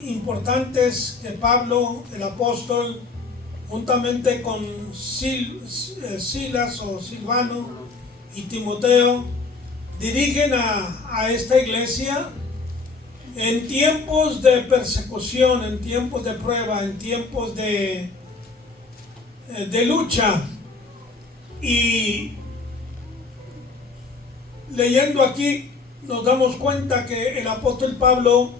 Importantes que Pablo, el apóstol, juntamente con Silas o Silvano y Timoteo, dirigen a esta iglesia en tiempos de persecución, en tiempos de prueba, en tiempos de lucha. Y leyendo aquí nos damos cuenta que el apóstol Pablo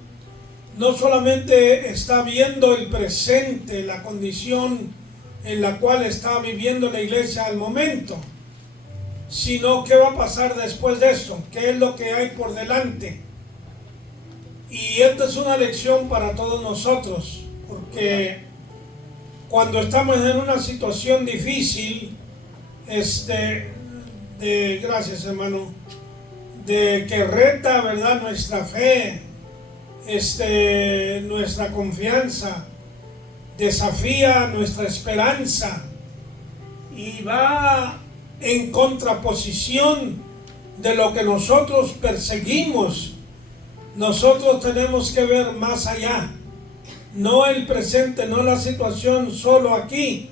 no solamente está viendo el presente, la condición en la cual está viviendo la iglesia al momento, sino qué va a pasar después de esto, qué es lo que hay por delante. Y esta es una lección para todos nosotros, porque cuando estamos en una situación difícil, gracias hermano, de que reta, ¿verdad?, nuestra fe, nuestra confianza, desafía nuestra esperanza y va en contraposición de lo que nosotros perseguimos. Nosotros tenemos que ver más allá, no el presente, no la situación solo aquí.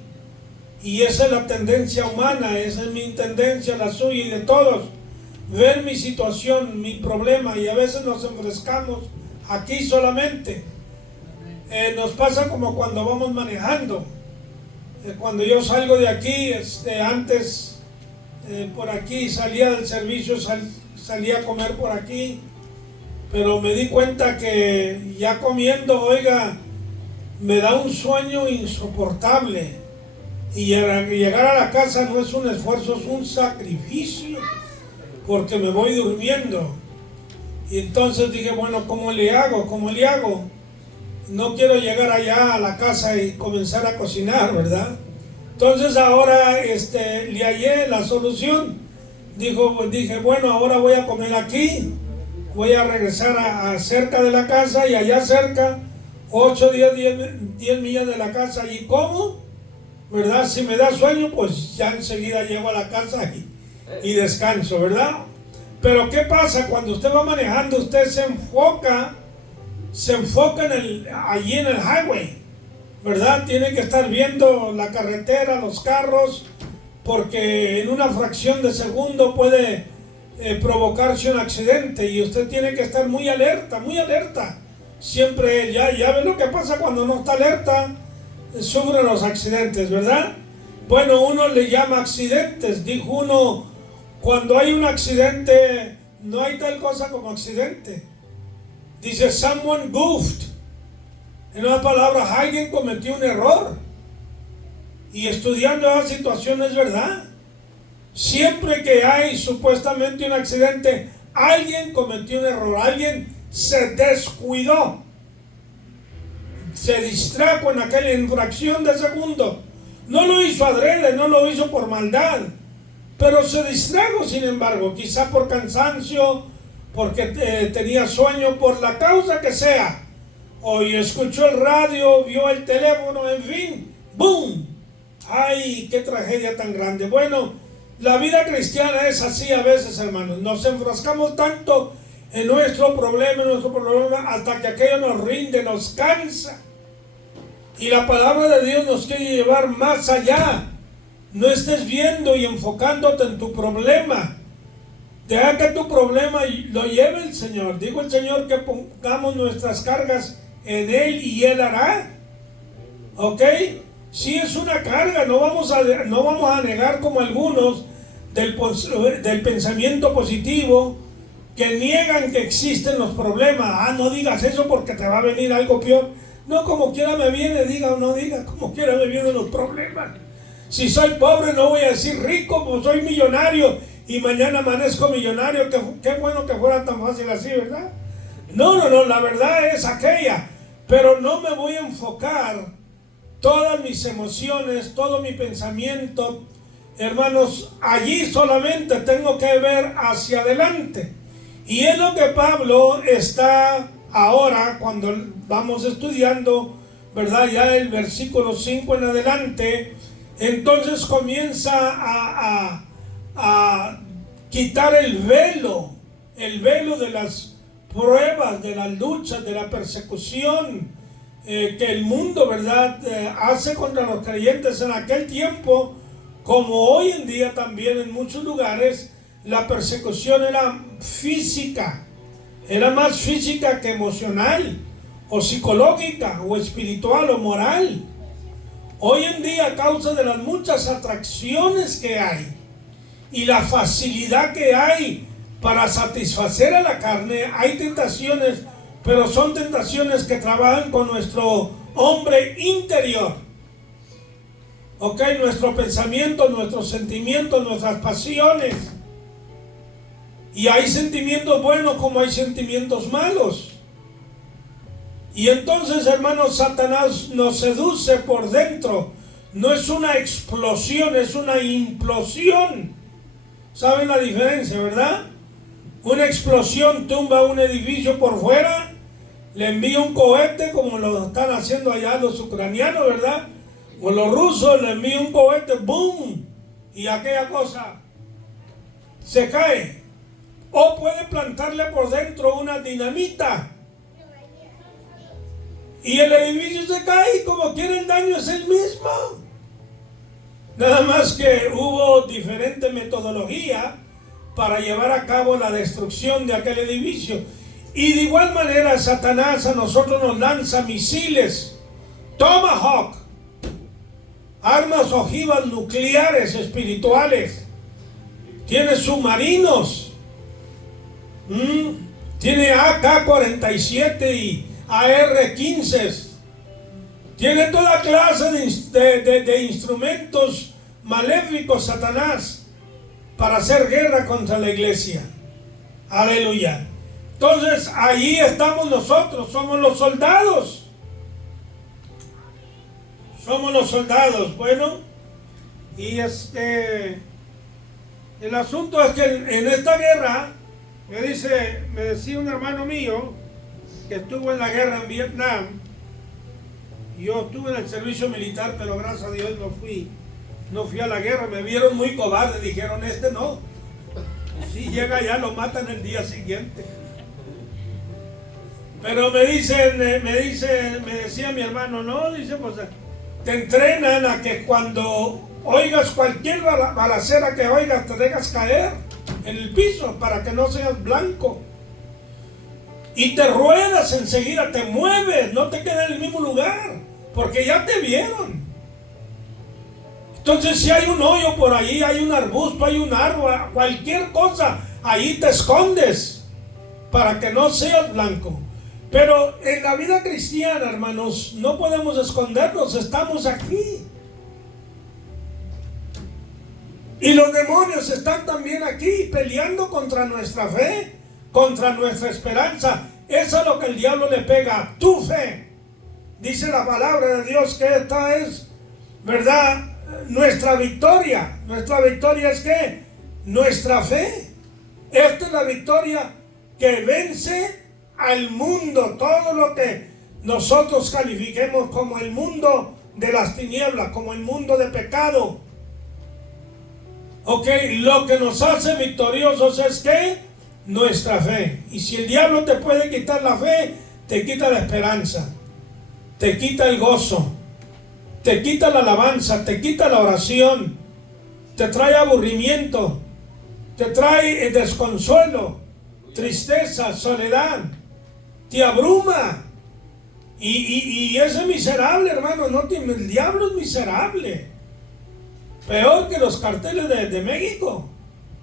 Y esa es la tendencia humana, esa es mi tendencia, la suya y de todos, ver mi situación, mi problema, y a veces nos enfrescamos aquí solamente. Nos pasa como cuando vamos manejando. Cuando yo salgo de aquí, antes por aquí salía del servicio, salía a comer por aquí, pero me di cuenta que ya comiendo, oiga, me da un sueño insoportable, y llegar a la casa no es un esfuerzo, es un sacrificio, porque me voy durmiendo. Y entonces dije, bueno, ¿cómo le hago? ¿Cómo le hago? No quiero llegar allá a la casa y comenzar a cocinar, ¿verdad? Entonces ahora le hallé la solución. Dije, bueno, ahora voy a comer aquí, voy a regresar a cerca de la casa, y allá cerca, 8, 10 millas de la casa, y como, ¿verdad? Si me da sueño, pues ya enseguida llego a la casa y descanso, ¿verdad? Pero ¿qué pasa? Cuando usted va manejando, usted se enfoca allí en el highway, ¿verdad? Tiene que estar viendo la carretera, los carros, porque en una fracción de segundo puede provocarse un accidente, y usted tiene que estar muy alerta, muy alerta. Siempre, ya ve lo que pasa cuando no está alerta, sufre los accidentes, ¿verdad? Bueno, uno le llama accidentes, dijo uno. Cuando hay un accidente, no hay tal cosa como accidente. Dice, someone goofed. En otras palabras, alguien cometió un error. Y estudiando esa situación es verdad. Siempre que hay supuestamente un accidente, alguien cometió un error, alguien se descuidó, se distrajo en aquella infracción de segundo. No lo hizo adrede, no lo hizo por maldad, pero se distrajo, sin embargo, quizá por cansancio, porque tenía sueño, por la causa que sea. Hoy escuchó el radio, vio el teléfono, en fin, ¡boom! ¡Ay, qué tragedia tan grande! Bueno, la vida cristiana es así a veces, hermanos. Nos enfrascamos tanto en nuestro problema, hasta que aquello nos rinde, nos cansa. Y la palabra de Dios nos quiere llevar más allá. No estés viendo y enfocándote en tu problema. Deja que tu problema lo lleve el Señor. Dijo el Señor que pongamos nuestras cargas en Él y Él hará. ¿Ok? Sí, es una carga. No vamos a negar, como algunos del pensamiento positivo, que niegan que existen los problemas. No digas eso porque te va a venir algo peor. No, como quiera me viene, diga o no diga, como quiera me vienen los problemas. Si soy pobre, no voy a decir rico, pues soy millonario y mañana amanezco millonario. Qué bueno que fuera tan fácil así, ¿verdad? No, la verdad es aquella. Pero no me voy a enfocar todas mis emociones, todo mi pensamiento, hermanos, allí solamente tengo que ver hacia adelante. Y es lo que Pablo está ahora, cuando vamos estudiando, ¿verdad? Ya el versículo 5 en adelante. Entonces comienza a quitar el velo de las pruebas, de las luchas, de la persecución, que el mundo, ¿verdad?, hace contra los creyentes en aquel tiempo, como hoy en día también en muchos lugares, la persecución era física, era más física que emocional, o psicológica, o espiritual, o moral. Hoy en día, a causa de las muchas atracciones que hay y la facilidad que hay para satisfacer a la carne, hay tentaciones, pero son tentaciones que trabajan con nuestro hombre interior. Ok, nuestro pensamiento, nuestros sentimientos, nuestras pasiones. Y hay sentimientos buenos como hay sentimientos malos. Y entonces, hermanos, Satanás nos seduce por dentro. No es una explosión, es una implosión. ¿Saben la diferencia, verdad? Una explosión tumba un edificio por fuera, le envía un cohete como lo están haciendo allá los ucranianos, ¿verdad? O los rusos, le envía un cohete, ¡boom! Y aquella cosa se cae. O puede plantarle por dentro una dinamita y el edificio se cae, y como quiera el daño es el mismo. Nada más que hubo diferente metodología para llevar a cabo la destrucción de aquel edificio. Y de igual manera Satanás a nosotros nos lanza misiles Tomahawk, armas ojivas nucleares espirituales. Tiene submarinos, tiene AK-47 y AR-15. Tiene toda clase de instrumentos maléficos Satanás para hacer guerra contra la iglesia. Aleluya. Entonces allí estamos nosotros, somos los soldados. Somos los soldados. Bueno, y el asunto es que en esta guerra, me decía un hermano mío que estuvo en la guerra en Vietnam. Yo estuve en el servicio militar, pero gracias a Dios no fui a la guerra. Me vieron muy cobarde, dijeron, no. Si llega allá lo matan el día siguiente. Pero me decía mi hermano, no, dice, pues te entrenan a que cuando oigas cualquier balacera que oigas, te dejas caer en el piso para que no seas blanco. Y te ruedas enseguida, te mueves, no te quedas en el mismo lugar, porque ya te vieron. Entonces si hay un hoyo por ahí, hay un arbusto, hay un árbol, cualquier cosa, ahí te escondes para que no seas blanco. Pero en la vida cristiana, hermanos, no podemos escondernos, estamos aquí. Y los demonios están también aquí peleando contra nuestra fe, contra nuestra esperanza. Eso es lo que el diablo le pega, tu fe. Dice la palabra de Dios que esta es, ¿verdad?, nuestra victoria. Nuestra victoria es que nuestra fe. Esta es la victoria que vence al mundo, todo lo que nosotros califiquemos como el mundo de las tinieblas, como el mundo de pecado. Ok, lo que nos hace victoriosos es que nuestra fe. Y si el diablo te puede quitar la fe, te quita la esperanza, te quita el gozo, te quita la alabanza, te quita la oración, te trae aburrimiento, te trae desconsuelo, tristeza, soledad, te abruma. Y ese miserable, hermano, el diablo es miserable, peor que los carteles de México.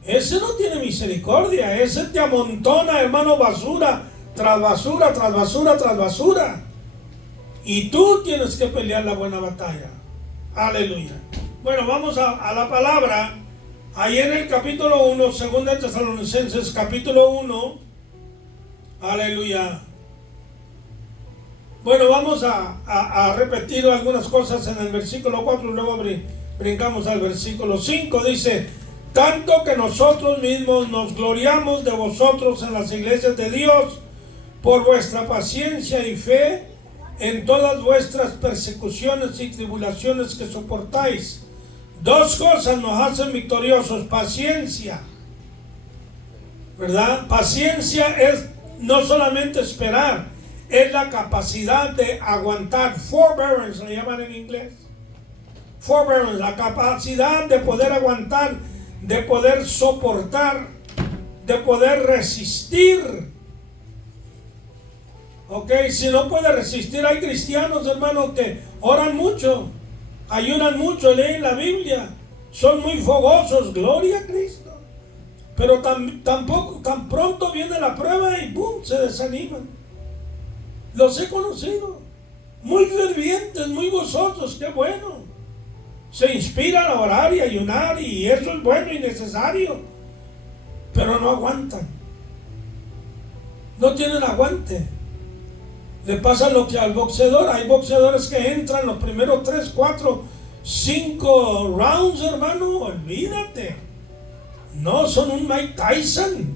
Ese no tiene misericordia, ese te amontona, hermano, basura tras basura, tras basura, tras basura. Y tú tienes que pelear la buena batalla. Aleluya. Bueno, vamos a la palabra. Ahí en el capítulo 1, 2 Tesalonicenses, capítulo 1. Aleluya. Bueno, vamos a repetir algunas cosas en el versículo 4 y luego brincamos al versículo 5. Dice: tanto que nosotros mismos nos gloriamos de vosotros en las iglesias de Dios por vuestra paciencia y fe en todas vuestras persecuciones y tribulaciones que soportáis. Dos cosas nos hacen victoriosos: paciencia, ¿verdad? Paciencia es no solamente esperar, es la capacidad de aguantar. Forbearance le llaman en inglés. Forbearance, la capacidad de poder aguantar, de poder soportar, de poder resistir. Ok, si no puede resistir, hay cristianos, hermanos, que oran mucho, ayunan mucho, leen la Biblia, son muy fogosos, gloria a Cristo. Pero tan pronto viene la prueba y ¡boom!, se desaniman. Los he conocido, muy fervientes, muy gozosos, qué bueno. Se inspiran a orar y ayunar, y eso es bueno y necesario, pero no aguantan, no tienen aguante. Le pasa lo que al boxeador. Hay boxeadores que entran los primeros 3, 4, 5 rounds, hermano, olvídate. No son un Mike Tyson,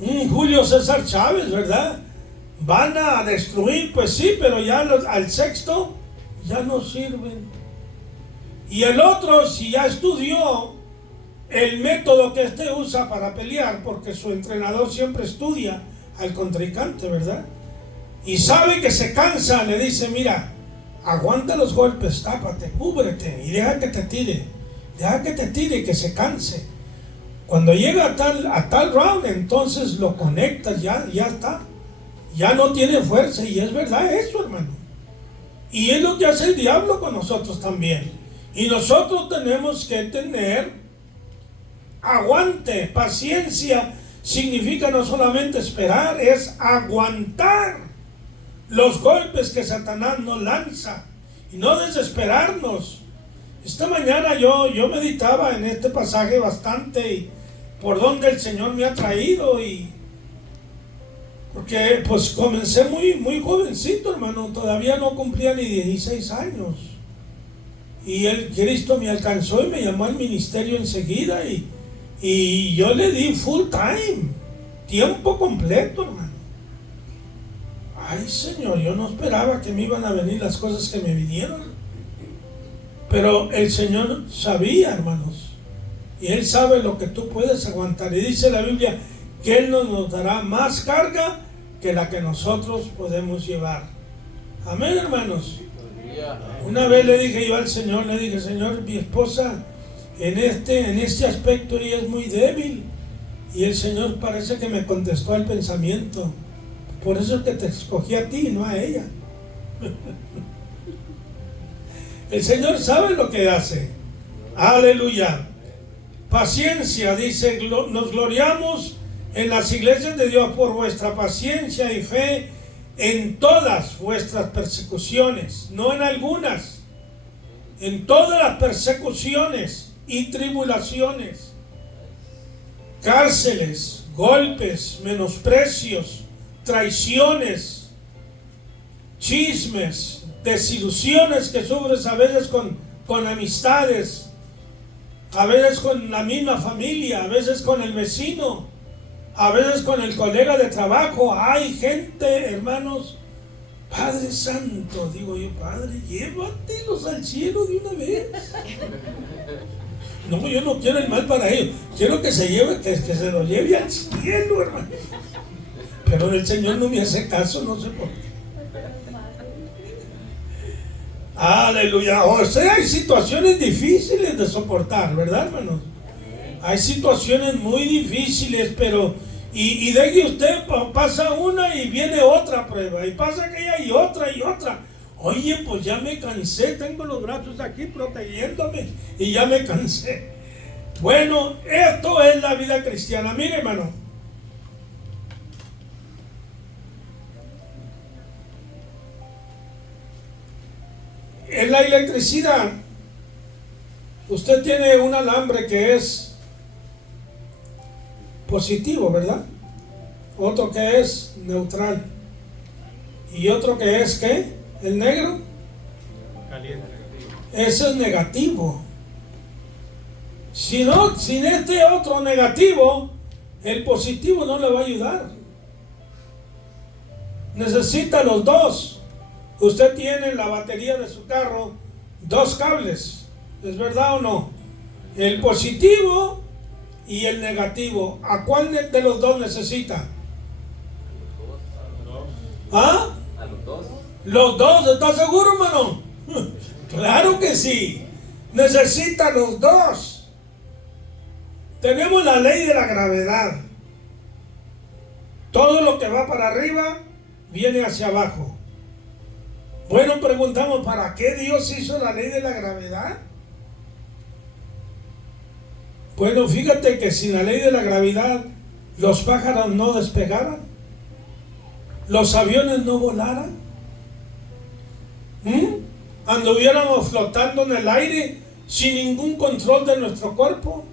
un Julio César Chávez, ¿verdad? Van a destruir, pues sí, pero ya al sexto ya no sirven. Y el otro, si ya estudió el método que este usa para pelear, porque su entrenador siempre estudia al contrincante, ¿verdad? Y sabe que se cansa, le dice: mira, aguanta los golpes, tápate, cúbrete y deja que te tire. Deja que te tire y que se canse. Cuando llega a tal round, entonces lo conectas, ya está. Ya no tiene fuerza, y es verdad eso, hermano. Y es lo que hace el diablo con nosotros también. Y nosotros tenemos que tener aguante, paciencia. Significa no solamente esperar, es aguantar los golpes que Satanás nos lanza y no desesperarnos. Esta mañana yo meditaba en este pasaje bastante, y por donde el Señor me ha traído, y porque pues comencé muy jovencito, hermano, todavía no cumplía ni 16 años, y el Cristo me alcanzó y me llamó al ministerio enseguida, y yo le di full time, tiempo completo, hermano. Ay, Señor, yo no esperaba que me iban a venir las cosas que me vinieron. Pero el Señor sabía, hermanos, y Él sabe lo que tú puedes aguantar. Y dice la Biblia que Él nos dará más carga que la que nosotros podemos llevar. Amén, hermanos. Una vez le dije yo al Señor, Señor, mi esposa en este aspecto ella es muy débil. Y el Señor parece que me contestó al pensamiento: por eso es que te escogí a ti y no a ella. El Señor sabe lo que hace. Aleluya. Paciencia, dice: nos gloriamos en las iglesias de Dios por vuestra paciencia y fe en todas vuestras persecuciones, no en algunas, en todas las persecuciones y tribulaciones, cárceles, golpes, menosprecios, traiciones, chismes, desilusiones que sufres a veces con amistades, a veces con la misma familia, a veces con el vecino, a veces con el colega de trabajo. Hay gente, hermanos, Padre Santo, digo yo: Padre, llévatelos al cielo de una vez. No, yo no quiero el mal para ellos, quiero que se se lo lleve al cielo, hermano. Pero el Señor no me hace caso, no sé por qué. Aleluya. O sea, hay situaciones difíciles de soportar, ¿verdad, hermanos? Hay situaciones muy difíciles, pero y de que usted pasa una y viene otra prueba, y pasa aquella y otra. Oye, pues ya me cansé, tengo los brazos aquí protegiéndome y ya me cansé. Bueno, esto es la vida cristiana. Mire, hermano, en la electricidad, usted tiene un alambre que es positivo, ¿verdad? Otro que es neutral. Y otro que es, ¿qué? El negro. Caliente. Ese es negativo. Si no, sin este otro negativo, el positivo no le va a ayudar. Necesita los dos. Usted tiene en la batería de su carro 2 cables, ¿es verdad o no? El positivo y el negativo. ¿A cuál de los dos necesita? ¿Ah? A los dos. Los dos, ¿estás seguro, hermano? Claro que sí. Necesita los dos. Tenemos la ley de la gravedad. Todo lo que va para arriba viene hacia abajo. Bueno, preguntamos, ¿para qué Dios hizo la ley de la gravedad? Bueno, fíjate que sin la ley de la gravedad los pájaros no despegaran, los aviones no volaran, anduviéramos flotando en el aire sin ningún control de nuestro cuerpo.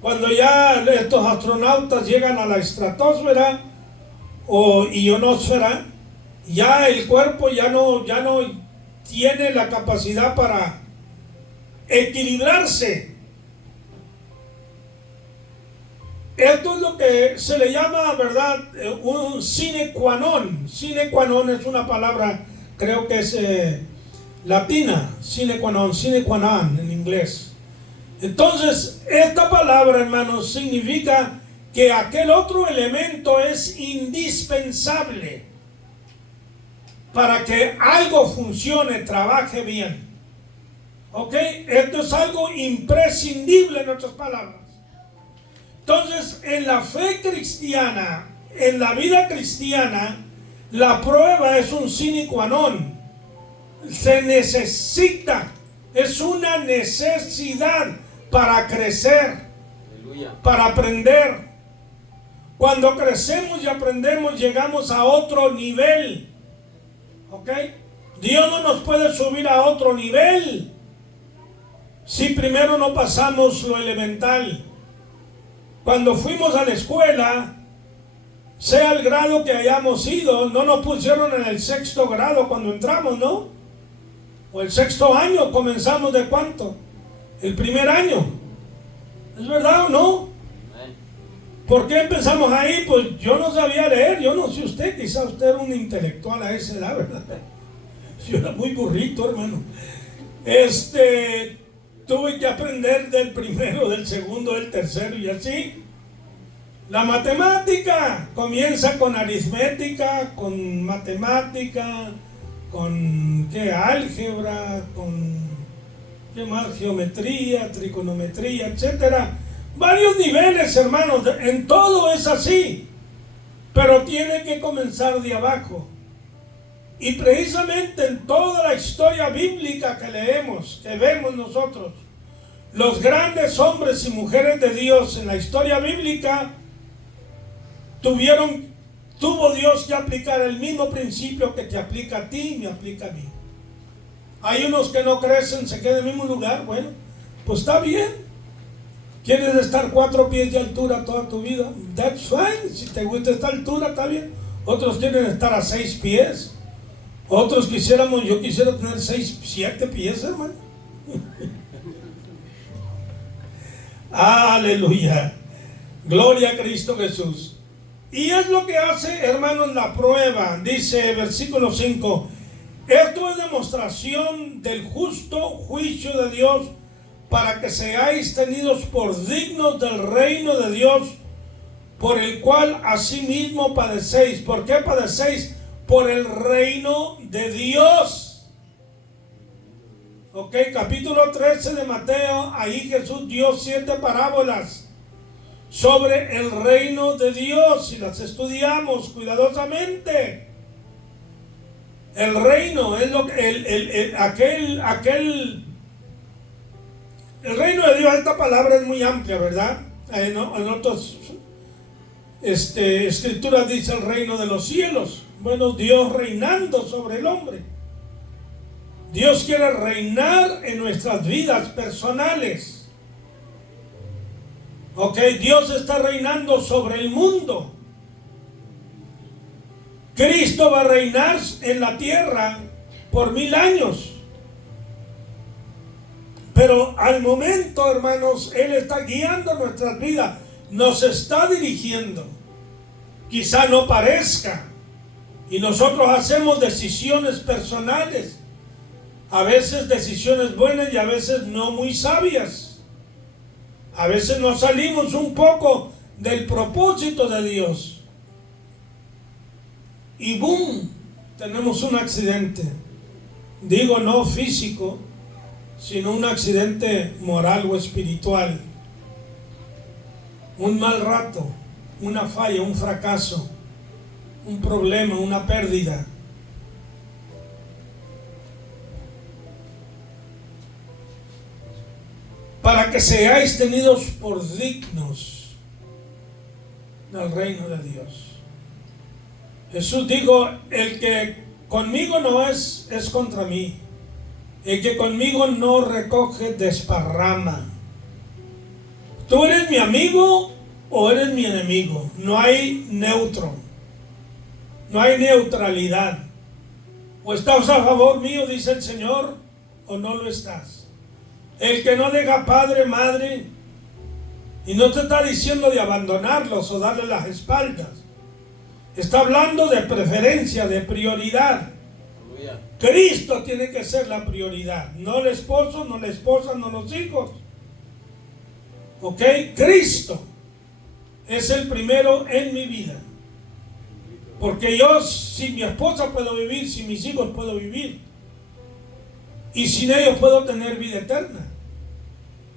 Cuando ya estos astronautas llegan a la estratosfera o ionosfera, ya el cuerpo ya no tiene la capacidad para equilibrarse. Esto es lo que se le llama, ¿verdad?, un sine qua non. Sine qua non es una palabra, creo que es latina, sine qua non en inglés. Entonces, esta palabra, hermanos, significa que aquel otro elemento es indispensable para que algo funcione, trabaje bien. ¿Ok? Esto es algo imprescindible en otras palabras. Entonces, en la fe cristiana, en la vida cristiana, la prueba es un sine qua non. Se necesita, es una necesidad para crecer, para aprender. Cuando crecemos y aprendemos, llegamos a otro nivel. ¿Ok? Dios no nos puede subir a otro nivel si primero no pasamos lo elemental. Cuando fuimos a la escuela, sea el grado que hayamos ido, no nos pusieron en el 6º grado cuando entramos, ¿no? O el 6º año, comenzamos ¿de cuánto? El 1er año. ¿Es verdad o no? ¿Por qué empezamos ahí? Pues yo no sabía leer, yo no sé usted, quizá usted era un intelectual a esa edad, ¿verdad? Yo era muy burrito, hermano. Tuve que aprender del primero, del segundo, del tercero y así. La matemática comienza con aritmética, con matemática, con álgebra, con ¿qué más? Geometría, trigonometría, etcétera. Varios niveles, hermanos, en todo es así, pero tiene que comenzar de abajo. Y precisamente en toda la historia bíblica que leemos, que vemos nosotros, los grandes hombres y mujeres de Dios en la historia bíblica tuvo Dios que aplicar el mismo principio que te aplica a ti y me aplica a mí. Hay unos que no crecen, se quedan en el mismo lugar. Bueno, pues está bien. ¿Quieres estar 4 pies de altura toda tu vida? That's fine. Si te gusta esta altura, está bien. Otros quieren estar a 6 pies. Otros yo quisiera tener 6, 7 pies, hermano. Aleluya. Gloria a Cristo Jesús. Y es lo que hace, hermanos, la prueba. Dice versículo 5. Esto es demostración del justo juicio de Dios, para que seáis tenidos por dignos del reino de Dios, por el cual asimismo padecéis. ¿Por qué padecéis? Por el reino de Dios. Ok, capítulo 13 de Mateo, ahí Jesús dio 7 parábolas sobre el reino de Dios, y las estudiamos cuidadosamente. El reino es lo que el reino de Dios, esta palabra es muy amplia, ¿verdad? En otras escrituras dice el reino de los cielos. Bueno, Dios reinando sobre el hombre. Dios quiere reinar en nuestras vidas personales. Ok, Dios está reinando sobre el mundo. Cristo va a reinar en la tierra por 1000 años. Pero al momento, hermanos, Él está guiando nuestras vidas, nos está dirigiendo. Quizá no parezca, y nosotros hacemos decisiones personales, a veces decisiones buenas y a veces no muy sabias. A veces nos salimos un poco del propósito de Dios. y ¡boom!, tenemos un accidente. Digo, no físico, sino un accidente moral o espiritual. Un mal rato, una falla, un fracaso, un problema, una pérdida. Para que seáis tenidos por dignos del reino de Dios. Jesús dijo, el que conmigo no es contra mí. El que conmigo no recoge, desparrama. ¿Tú eres mi amigo o eres mi enemigo? No hay neutro. No hay neutralidad. O estás a favor mío, dice el Señor, o no lo estás. El que no deja padre, madre, y no te está diciendo de abandonarlos o darle las espaldas. Está hablando de preferencia, de prioridad. Cristo tiene que ser la prioridad, no el esposo, no la esposa, no los hijos. ¿Ok? Cristo es el primero en mi vida. Porque yo sin mi esposa puedo vivir, sin mis hijos puedo vivir. Y sin ellos puedo tener vida eterna.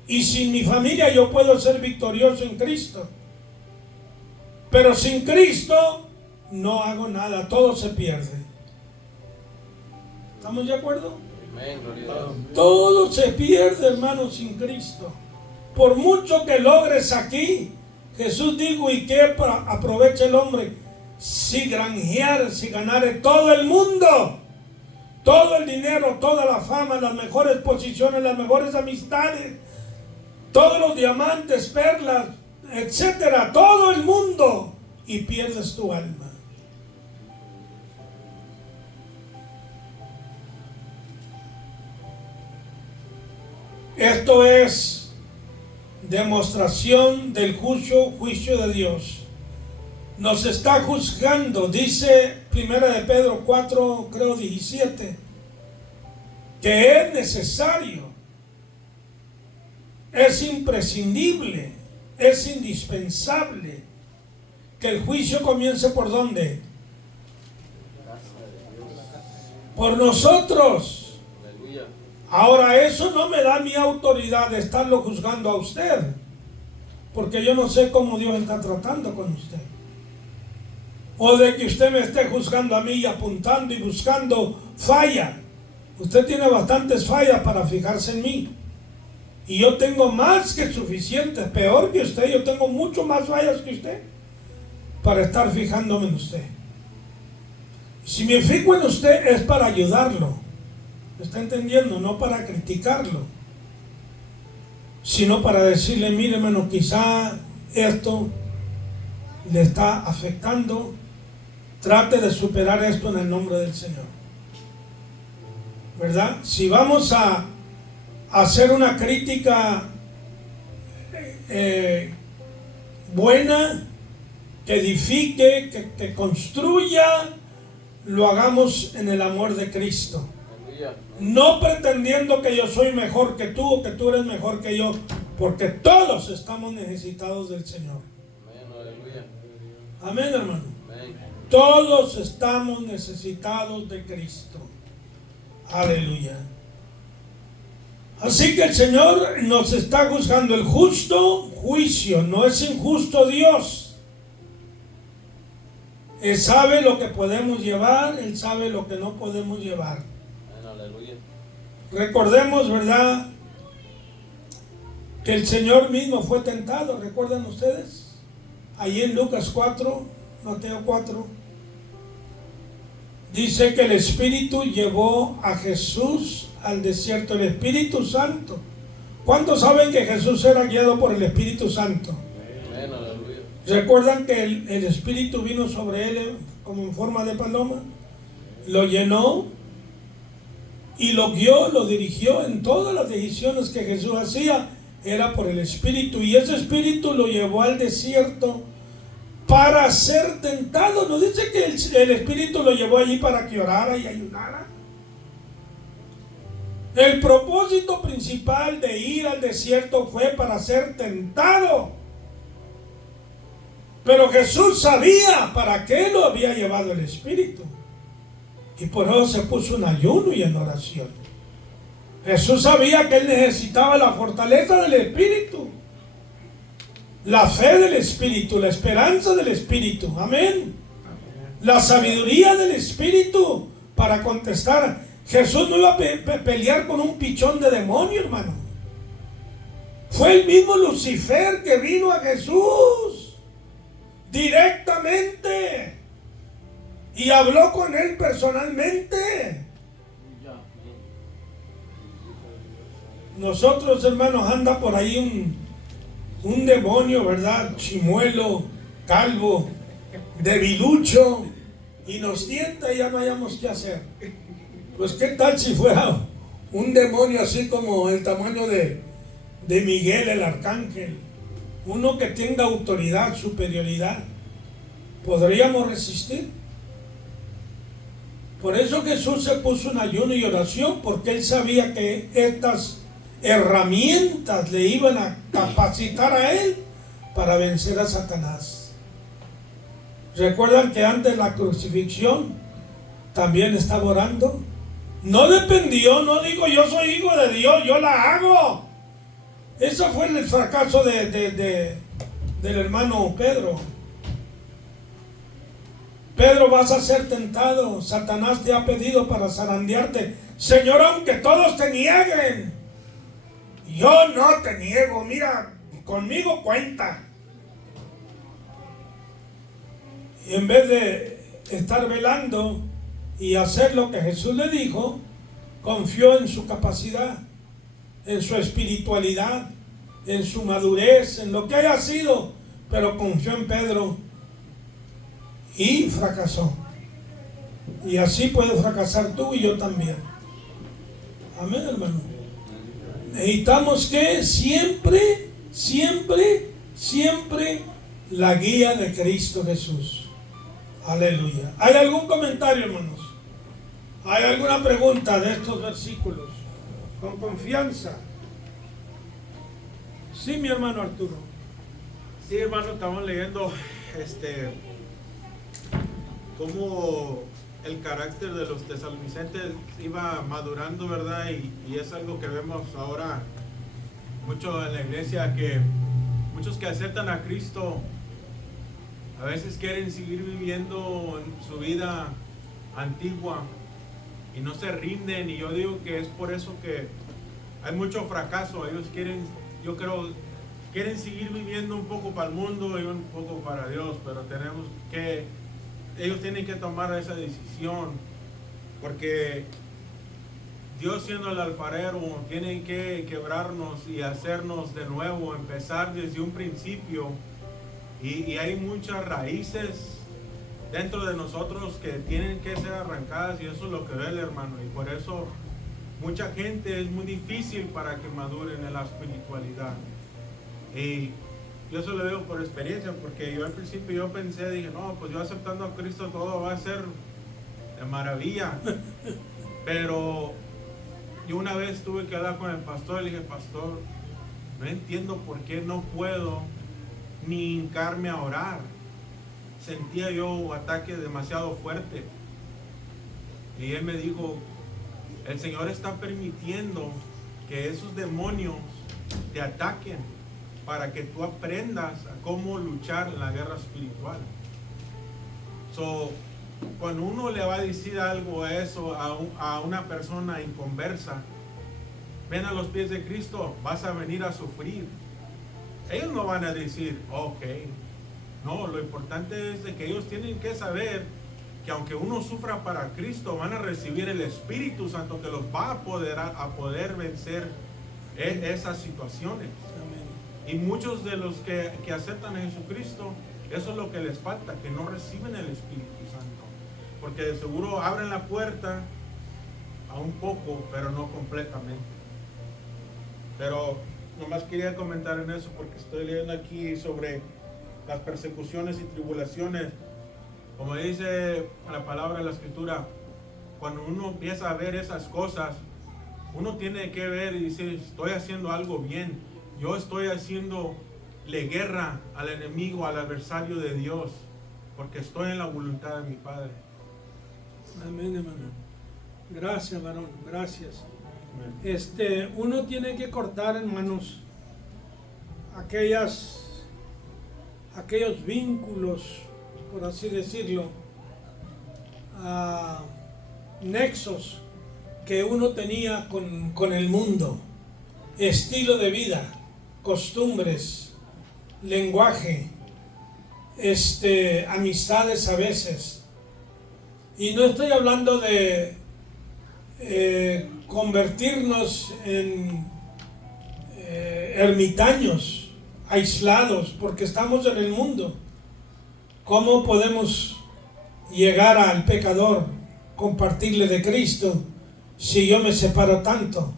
Y sin mi familia yo puedo ser victorioso en Cristo. Pero sin Cristo no hago nada, todo se pierde. ¿Estamos de acuerdo? Todo se pierde, hermano, sin Cristo. Por mucho que logres aquí, Jesús dijo, ¿y qué aprovecha el hombre si granjear, si ganare todo el mundo? Todo el dinero, toda la fama, las mejores posiciones, las mejores amistades, todos los diamantes, perlas, etcétera, todo el mundo, y pierdes tu alma. Esto es demostración del juicio de Dios. Nos está juzgando, dice 1 de Pedro 4, creo 17, que es necesario, es imprescindible, es indispensable que el juicio comience ¿por dónde? Por nosotros. Ahora, eso no me da mi autoridad de estarlo juzgando a usted, porque yo no sé cómo Dios está tratando con usted. O de que usted me esté juzgando a mí y apuntando y buscando falla. Usted tiene bastantes fallas para fijarse en mí. Y yo tengo más que suficientes, peor que usted. Yo tengo mucho más fallas que usted para estar fijándome en usted. Si me fijo en usted es para ayudarlo. ¿Me está entendiendo? No para criticarlo, sino para decirle, mire, hermano, quizá esto le está afectando. Trate de superar esto en el nombre del Señor. ¿Verdad? Si vamos a hacer una crítica buena, que edifique, que construya, lo hagamos en el amor de Cristo. No pretendiendo que yo soy mejor que tú o que tú eres mejor que yo, porque todos estamos necesitados del Señor. Amén, hermano. Todos estamos necesitados de Cristo. Aleluya. Así que el Señor nos está juzgando el justo juicio, no es injusto Dios. Él sabe lo que podemos llevar, Él sabe lo que no podemos llevar. Aleluya. Recordemos, ¿verdad?, que el Señor mismo fue tentado. ¿Recuerdan ustedes? Allí en Lucas 4, Mateo 4, dice que el Espíritu llevó a Jesús al desierto, el Espíritu Santo. ¿Cuántos saben que Jesús era guiado por el Espíritu Santo? ¿Recuerdan que el Espíritu vino sobre él como en forma de paloma? Lo llenó y lo guió, lo dirigió en todas las decisiones que Jesús hacía. Era por el Espíritu, y ese Espíritu lo llevó al desierto para ser tentado. No dice que el Espíritu lo llevó allí para que orara y ayunara. El propósito principal de ir al desierto fue para ser tentado. Pero Jesús sabía para qué lo había llevado el Espíritu. Y por eso se puso en ayuno y en oración. Jesús sabía que él necesitaba la fortaleza del Espíritu, la fe del Espíritu, la esperanza del Espíritu. Amén. La sabiduría del Espíritu para contestar. Jesús no iba a pelear con un pichón de demonio, hermano. Fue el mismo Lucifer que vino a Jesús directamente y habló con él personalmente. Nosotros, hermanos, anda por ahí un demonio, ¿verdad? Chimuelo, calvo, debilucho, y nos tienta y ya no hayamos qué hacer. Pues qué tal si fuera un demonio así como el tamaño de Miguel el arcángel, uno que tenga autoridad, superioridad. ¿Podríamos resistir? Por eso Jesús se puso en ayuno y oración, porque él sabía que estas herramientas le iban a capacitar a él para vencer a Satanás. ¿Recuerdan que antes de la crucifixión también estaba orando? No dependió, no digo yo soy hijo de Dios, yo la hago. Eso fue el fracaso del hermano Pedro. Pedro, vas a ser tentado. Satanás te ha pedido para zarandearte. Señor, aunque todos te nieguen, yo no te niego. Mira, conmigo cuenta. Y en vez de estar velando y hacer lo que Jesús le dijo, confió en su capacidad, en su espiritualidad, en su madurez, en lo que haya sido, pero confió en Pedro y fracasó. Y así puedes fracasar tú y yo también. Amén, hermano. Necesitamos que siempre la guía de Cristo Jesús. Aleluya. ¿Hay algún comentario, hermanos? ¿Hay alguna pregunta de estos versículos? Con confianza. Sí, mi hermano Arturo. Sí, hermano, estamos leyendo cómo el carácter de los tesalonicenses iba madurando, ¿verdad? Y es algo que vemos ahora mucho en la iglesia, que muchos que aceptan a Cristo a veces quieren seguir viviendo su vida antigua y no se rinden, y yo digo que es por eso que hay mucho fracaso. Ellos quieren, yo creo, quieren seguir viviendo un poco para el mundo y un poco para Dios, pero ellos tienen que tomar esa decisión, porque Dios, siendo el alfarero, tiene que quebrarnos y hacernos de nuevo, empezar desde un principio, y hay muchas raíces dentro de nosotros que tienen que ser arrancadas, y eso es lo que duele, hermano, y por eso mucha gente es muy difícil para que maduren en la espiritualidad. Y yo se lo digo por experiencia, porque yo al principio dije, no, pues yo aceptando a Cristo todo va a ser de maravilla. Pero yo una vez tuve que hablar con el pastor y le dije, pastor, no entiendo por qué no puedo ni hincarme a orar. Sentía yo ataques demasiado fuertes. Y él me dijo, el Señor está permitiendo que esos demonios te ataquen para que tú aprendas a cómo luchar en la guerra espiritual. Cuando uno le va a decir algo a eso a una persona inconversa, ven a los pies de Cristo, vas a venir a sufrir. Ellos no van a decir, ok. No, lo importante es de que ellos tienen que saber que aunque uno sufra para Cristo, van a recibir el Espíritu Santo que los va a poder vencer esas situaciones. Y muchos de los que aceptan a Jesucristo, eso es lo que les falta, que no reciben el Espíritu Santo. Porque de seguro abren la puerta a un poco, pero no completamente. Pero nomás quería comentar en eso, porque estoy leyendo aquí sobre las persecuciones y tribulaciones. Como dice la palabra de la Escritura, cuando uno empieza a ver esas cosas, uno tiene que ver y decir, estoy haciendo algo bien. Yo estoy haciendo guerra al enemigo, al adversario de Dios, porque estoy en la voluntad de mi Padre. Amén, hermano. Gracias, varón, gracias. Amén. Uno tiene que cortar, hermanos, aquellos vínculos, por así decirlo, nexos que uno tenía con el mundo, estilo de vida, costumbres, lenguaje, amistades a veces. Y no estoy hablando de convertirnos en ermitaños, aislados, porque estamos en el mundo. ¿Cómo podemos llegar al pecador, compartirle de Cristo, si yo me separo tanto?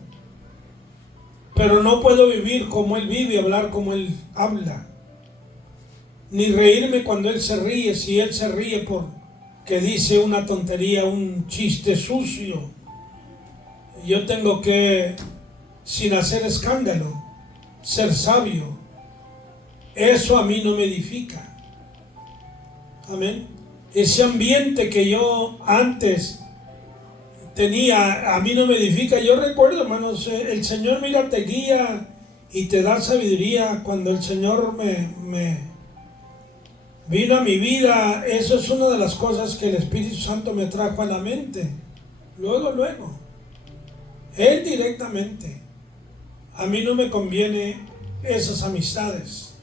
Pero no puedo vivir como Él vive, hablar como Él habla, ni reírme cuando Él se ríe, si Él se ríe porque dice una tontería, un chiste sucio. Yo tengo que, sin hacer escándalo, ser sabio. Eso a mí no me edifica. Amén. Ese ambiente que yo antes tenía, a mí no me edifica. Yo recuerdo, hermanos, el Señor, mira, te guía y te da sabiduría. Cuando el Señor me vino a mi vida, eso es una de las cosas que el Espíritu Santo me trajo a la mente. Luego. Él directamente. A mí no me conviene esas amistades,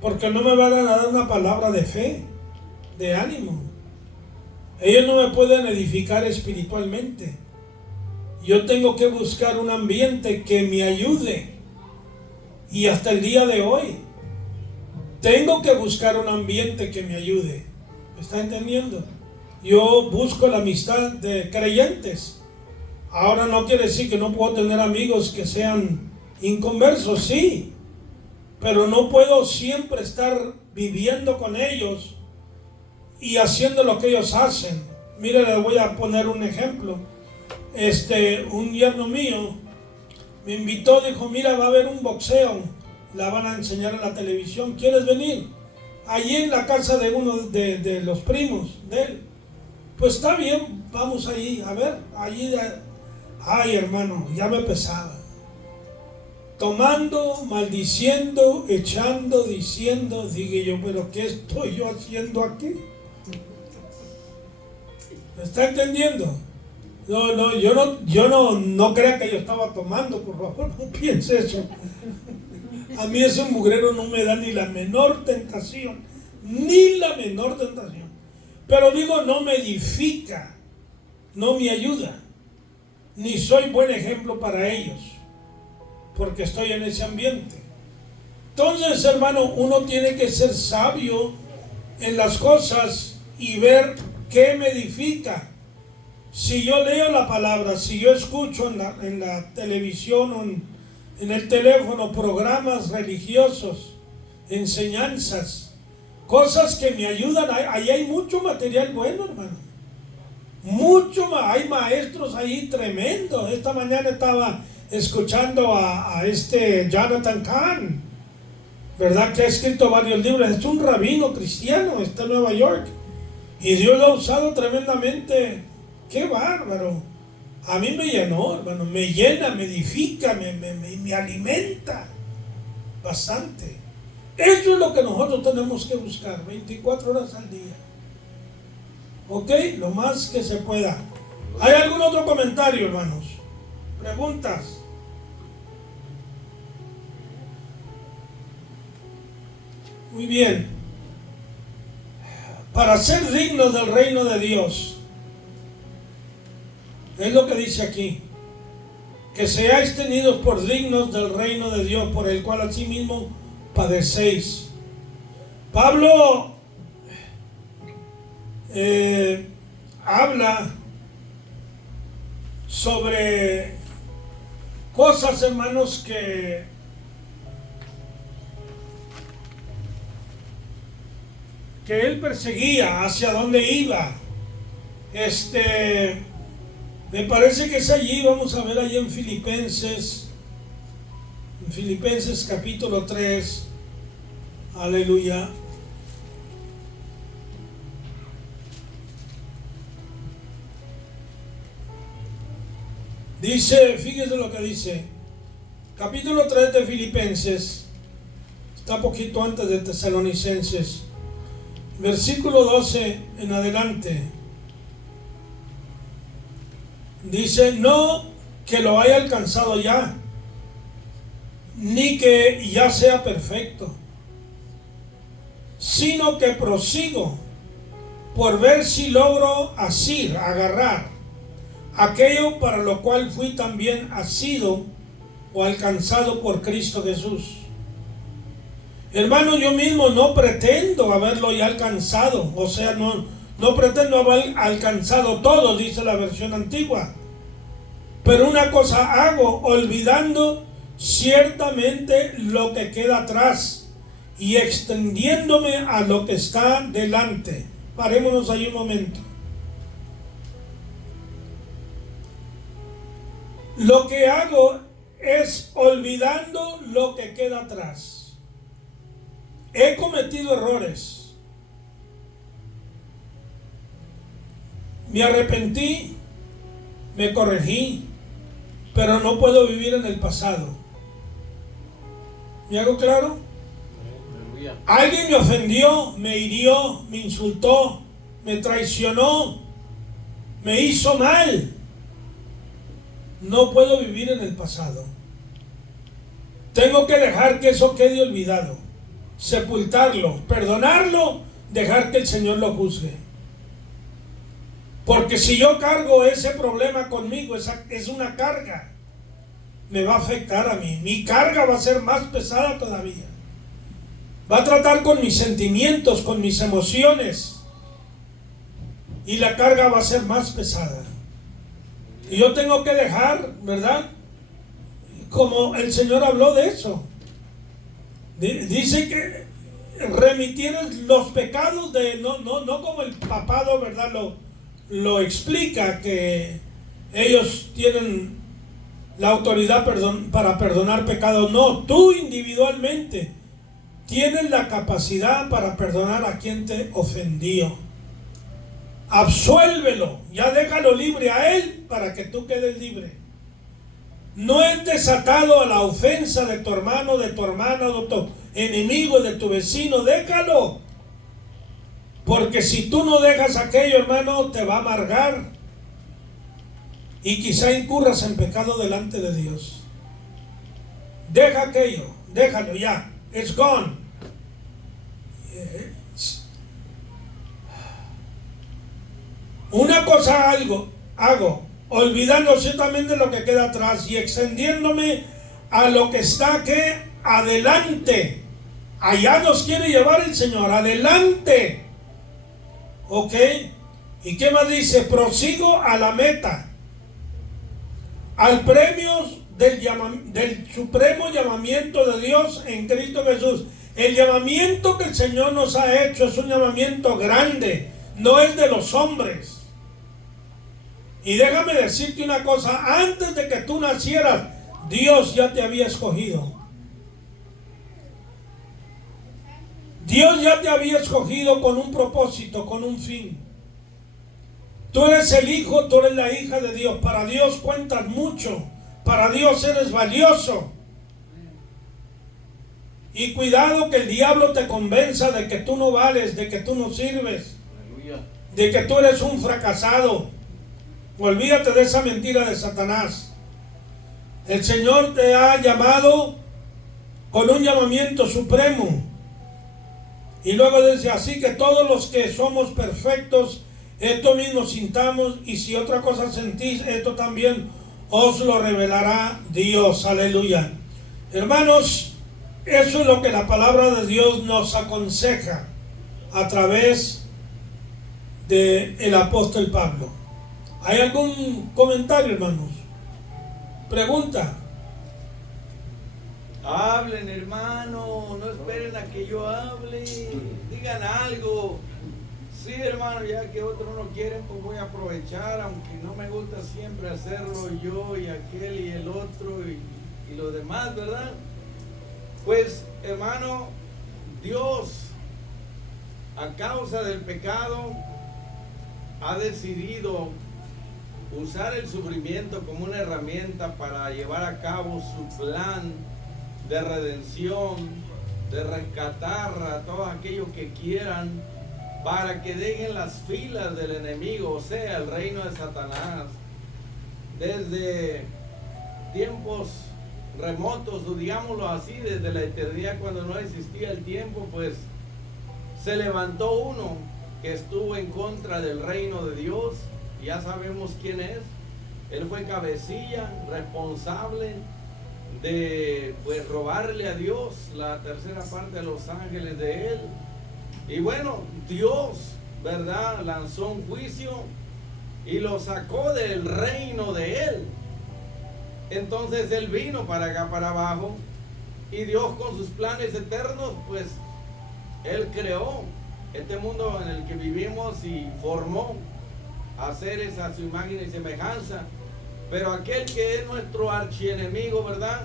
porque no me van a dar una palabra de fe, de ánimo. Ellos no me pueden edificar espiritualmente. Yo tengo que buscar un ambiente que me ayude. Y hasta el día de hoy tengo que buscar un ambiente que me ayude. ¿Me está entendiendo? Yo busco la amistad de creyentes. Ahora no quiere decir que no puedo tener amigos que sean inconversos, sí, pero no puedo siempre estar viviendo con ellos y haciendo lo que ellos hacen. Mire, les voy a poner un ejemplo. Un yerno mío me invitó, dijo, mira, va a haber un boxeo, la van a enseñar en la televisión, ¿quieres venir? Allí en la casa de uno de los primos de él. Pues está bien, vamos allí, a ver, allí. Ay, hermano, ya me pesaba. Tomando, maldiciendo, echando, diciendo, dije yo, pero ¿qué estoy yo haciendo aquí? ¿Me está entendiendo? Yo no crea que yo estaba tomando, por favor, no piense eso. A mí ese mugrero no me da ni la menor tentación, Pero digo, no me edifica, no me ayuda, ni soy buen ejemplo para ellos, porque estoy en ese ambiente. Entonces, hermano, uno tiene que ser sabio en las cosas y ver qué me edifica. Si yo leo la palabra, si yo escucho en la televisión o en el teléfono programas religiosos, enseñanzas, cosas que me ayudan, ahí hay mucho material bueno, hermano. Hay maestros ahí tremendos. Esta mañana estaba escuchando a Jonathan Cahn, ¿verdad? Que ha escrito varios libros. Es un rabino cristiano, está en Nueva York. Y Dios lo ha usado tremendamente. ¡Qué bárbaro! A mí me llenó, hermano. Me llena, me edifica, me alimenta bastante. Eso es lo que nosotros tenemos que buscar 24 horas al día. ¿Ok? Lo más que se pueda. ¿Hay algún otro comentario, hermanos? ¿Preguntas? Muy bien. Para ser dignos del reino de Dios, es lo que dice aquí, que seáis tenidos por dignos del reino de Dios, por el cual asimismo padecéis. Pablo habla sobre cosas, hermanos, que él perseguía, hacia dónde iba. Me parece que es allí, vamos a ver allí en Filipenses capítulo 3, Aleluya. Dice, fíjese lo que dice, capítulo 3 de Filipenses, está poquito antes de Tesalonicenses, versículo 12 en adelante. Dice, no que lo haya alcanzado ya, ni que ya sea perfecto, sino que prosigo por ver si logro asir, agarrar aquello para lo cual fui también asido o alcanzado por Cristo Jesús. Hermano, yo mismo no pretendo haberlo ya alcanzado, o sea, no pretendo haber alcanzado todo, dice la versión antigua. Pero una cosa hago, olvidando ciertamente lo que queda atrás y extendiéndome a lo que está delante. Parémonos ahí un momento. Lo que hago es olvidando lo que queda atrás. He cometido errores. Me arrepentí, me corregí, pero no puedo vivir en el pasado. ¿Me hago claro? Alguien me ofendió, me hirió, me insultó, me traicionó, me hizo mal. No puedo vivir en el pasado. Tengo que dejar que eso quede olvidado, sepultarlo, perdonarlo, dejar que el Señor lo juzgue. Porque si yo cargo ese problema conmigo, es una carga, me va a afectar a mí. Mi carga va a ser más pesada todavía. Va a tratar con mis sentimientos, con mis emociones, y la carga va a ser más pesada. Y yo tengo que dejar, ¿verdad? Como el Señor habló de eso. Dice que remitieron los pecados de, no como el papado, ¿verdad? Lo explica, que ellos tienen la autoridad para perdonar pecados. No, tú individualmente tienes la capacidad para perdonar a quien te ofendió. Absuélvelo, ya déjalo libre a él para que tú quedes libre. No es desatado a la ofensa de tu hermano, de tu hermana, de tu enemigo, de tu vecino. Déjalo, porque si tú no dejas aquello, hermano, te va a amargar y quizá incurras en pecado delante de Dios. Deja aquello, déjalo ya, it's gone. Una cosa hago, olvidando ciertamente lo que queda atrás y extendiéndome a lo que está adelante. Allá nos quiere llevar el Señor, adelante. ¿Ok? ¿Y qué más dice? Prosigo a la meta, al premio del supremo llamamiento de Dios en Cristo Jesús. El llamamiento que el Señor nos ha hecho es un llamamiento grande, no es de los hombres. Y déjame decirte una cosa, antes de que tú nacieras, Dios ya te había escogido. Dios ya te había escogido con un propósito, con un fin. Tú eres el hijo, tú eres la hija de Dios. Para Dios cuentas mucho. Para Dios eres valioso. Y cuidado que el diablo te convenza de que tú no vales, de que tú no sirves, de que tú eres un fracasado. Olvídate de esa mentira de Satanás. El Señor te ha llamado con un llamamiento supremo. Y luego dice, así que todos los que somos perfectos, esto mismo sintamos, y si otra cosa sentís, esto también os lo revelará Dios. Aleluya. Hermanos, eso es lo que la palabra de Dios nos aconseja a través del apóstol Pablo. ¿Hay algún comentario, hermanos? Pregunta. Hablen, hermano, no esperen a que yo hable, digan algo. Sí, hermano, ya que otros no quieren, pues voy a aprovechar, aunque no me gusta siempre hacerlo yo y aquel y el otro y los demás, ¿verdad? Pues, hermano, Dios, a causa del pecado, ha decidido usar el sufrimiento como una herramienta para llevar a cabo su plan de redención, de rescatar a todos aquellos que quieran, para que dejen las filas del enemigo, o sea, el reino de Satanás. Desde tiempos remotos, o digámoslo así, desde la eternidad, cuando no existía el tiempo, pues se levantó uno que estuvo en contra del reino de Dios. Ya sabemos quién es. Él fue cabecilla, responsable de pues robarle a Dios la tercera parte de los ángeles de él. Y bueno, Dios, ¿verdad?, lanzó un juicio y lo sacó del reino de él. Entonces él vino para acá, para abajo, y Dios, con sus planes eternos, pues él creó este mundo en el que vivimos y formó a seres a su imagen y semejanza. Pero aquel que es nuestro archienemigo, ¿verdad?,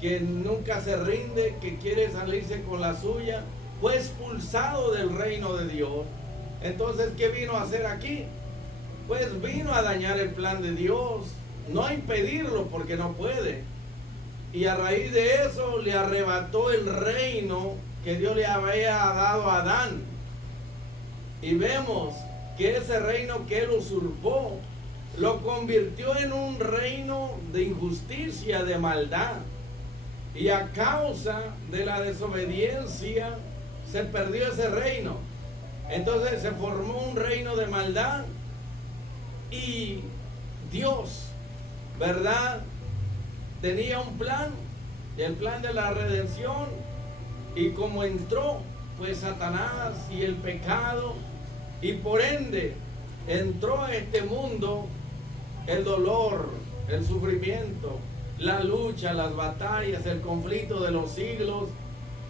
que nunca se rinde, que quiere salirse con la suya, fue expulsado del reino de Dios. Entonces, ¿qué vino a hacer aquí? Pues vino a dañar el plan de Dios, no a impedirlo, porque no puede. Y a raíz de eso le arrebató el reino que Dios le había dado a Adán. Y vemos que ese reino que él usurpó, lo convirtió en un reino de injusticia, de maldad. Y a causa de la desobediencia se perdió ese reino. Entonces se formó un reino de maldad. Y Dios, ¿verdad?, tenía un plan, el plan de la redención. Y como entró pues Satanás y el pecado, y por ende entró a este mundo el dolor, el sufrimiento, la lucha, las batallas, el conflicto de los siglos.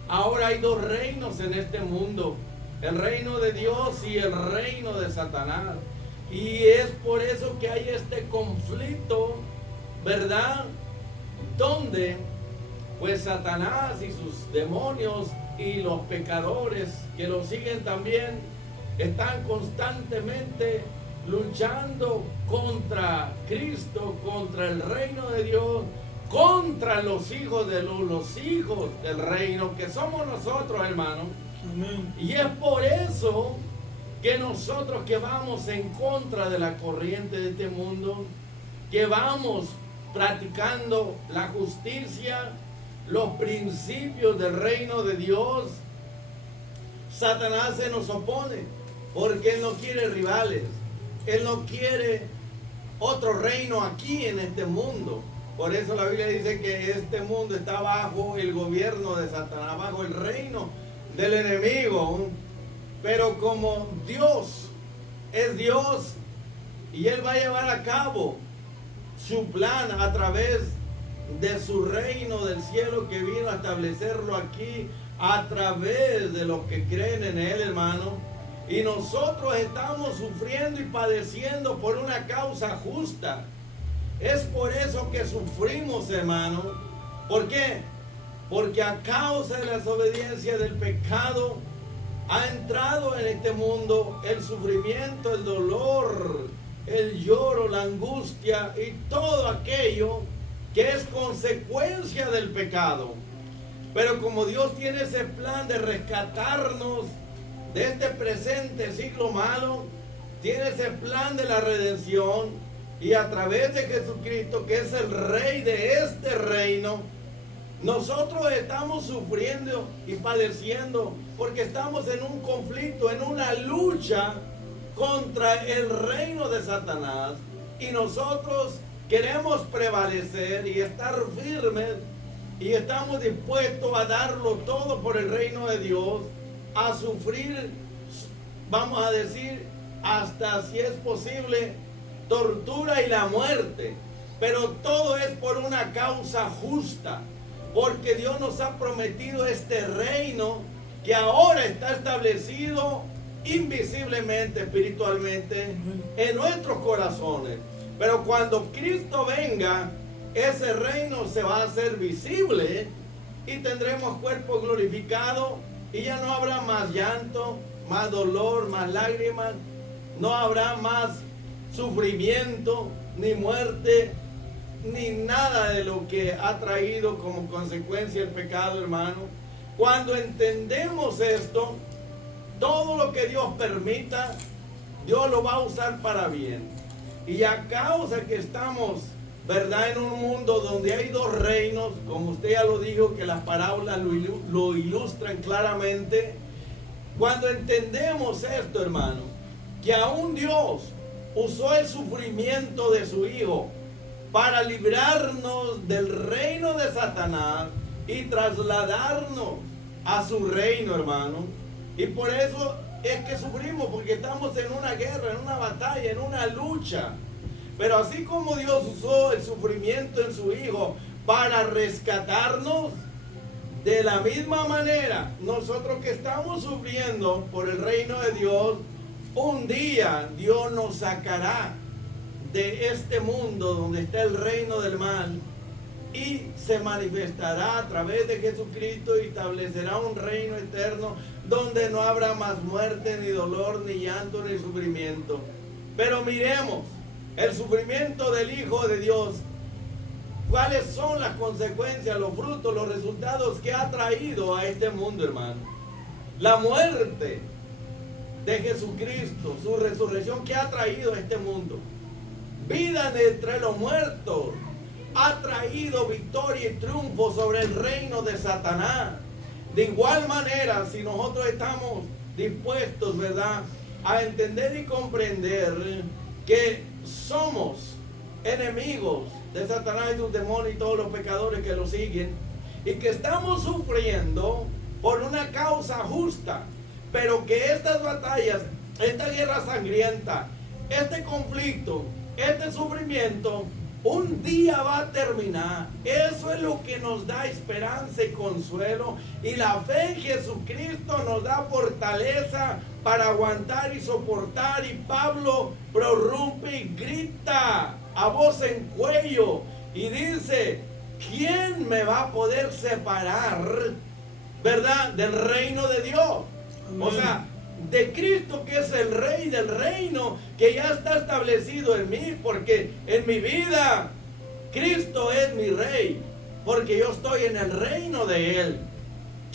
Ahora hay dos reinos en este mundo, el reino de Dios y el reino de Satanás. Y es por eso que hay este conflicto, ¿verdad?, donde pues Satanás y sus demonios y los pecadores que lo siguen también están constantemente luchando contra Cristo, contra el reino de Dios, contra los hijos de los hijos del reino, que somos nosotros, hermanos. Amén. Y es por eso que nosotros, que vamos en contra de la corriente de este mundo, que vamos practicando la justicia, los principios del reino de Dios, Satanás se nos opone, porque él no quiere rivales, él no quiere otro reino aquí en este mundo. Por eso la Biblia dice que este mundo está bajo el gobierno de Satanás, bajo el reino del enemigo. Pero como Dios es Dios y él va a llevar a cabo su plan a través de su reino del cielo, que vino a establecerlo aquí a través de los que creen en él, hermano. Y nosotros estamos sufriendo y padeciendo por una causa justa. Es por eso que sufrimos, hermano. ¿Por qué? Porque a causa de la desobediencia del pecado ha entrado en este mundo el sufrimiento, el dolor, el lloro, la angustia y todo aquello que es consecuencia del pecado. Pero como Dios tiene ese plan de rescatarnos de este presente siglo malo, tiene ese plan de la redención, y a través de Jesucristo, que es el rey de este reino, nosotros estamos sufriendo y padeciendo porque estamos en un conflicto, en una lucha contra el reino de Satanás, y nosotros queremos prevalecer y estar firmes, y estamos dispuestos a darlo todo por el reino de Dios, a sufrir, vamos a decir, hasta, si es posible, tortura y la muerte. Pero todo es por una causa justa, porque Dios nos ha prometido este reino que ahora está establecido invisiblemente, espiritualmente, en nuestros corazones. Pero cuando Cristo venga, ese reino se va a hacer visible y tendremos cuerpo glorificado Y ya no habrá más llanto, más dolor, más lágrimas. No habrá más sufrimiento, ni muerte, ni nada de lo que ha traído como consecuencia el pecado, hermano. Cuando entendemos esto, todo lo que Dios permita, Dios lo va a usar para bien. Y a causa que estamos, ¿verdad?, en un mundo donde hay dos reinos, como usted ya lo dijo, que las parábolas lo ilustran claramente. Cuando entendemos esto, hermano, que aún Dios usó el sufrimiento de su Hijo para librarnos del reino de Satanás y trasladarnos a su reino, hermano. Y por eso es que sufrimos, porque estamos en una guerra, en una batalla, en una lucha. Pero así como Dios usó el sufrimiento en su Hijo para rescatarnos, de la misma manera, nosotros que estamos sufriendo por el reino de Dios, un día Dios nos sacará de este mundo donde está el reino del mal y se manifestará a través de Jesucristo y establecerá un reino eterno donde no habrá más muerte, ni dolor, ni llanto, ni sufrimiento. Pero miremos el sufrimiento del Hijo de Dios. ¿Cuáles son las consecuencias, los frutos, los resultados que ha traído a este mundo, hermano? La muerte de Jesucristo, su resurrección que ha traído a este mundo. Vida de entre los muertos. Ha traído victoria y triunfo sobre el reino de Satanás. De igual manera, si nosotros estamos dispuestos, ¿verdad?, a entender y comprender que somos enemigos de Satanás y sus demonios y todos los pecadores que lo siguen, y que estamos sufriendo por una causa justa, pero que estas batallas, esta guerra sangrienta, este conflicto, este sufrimiento, un día va a terminar. Eso es lo que nos da esperanza y consuelo, y la fe en Jesucristo nos da fortaleza para aguantar y soportar. Y Pablo prorrumpe y grita a voz en cuello y dice: ¿quién me va a poder separar, verdad, del reino de Dios? Amén. O sea, de Cristo, que es el rey del reino, que ya está establecido en mí, porque en mi vida Cristo es mi rey, porque yo estoy en el reino de Él.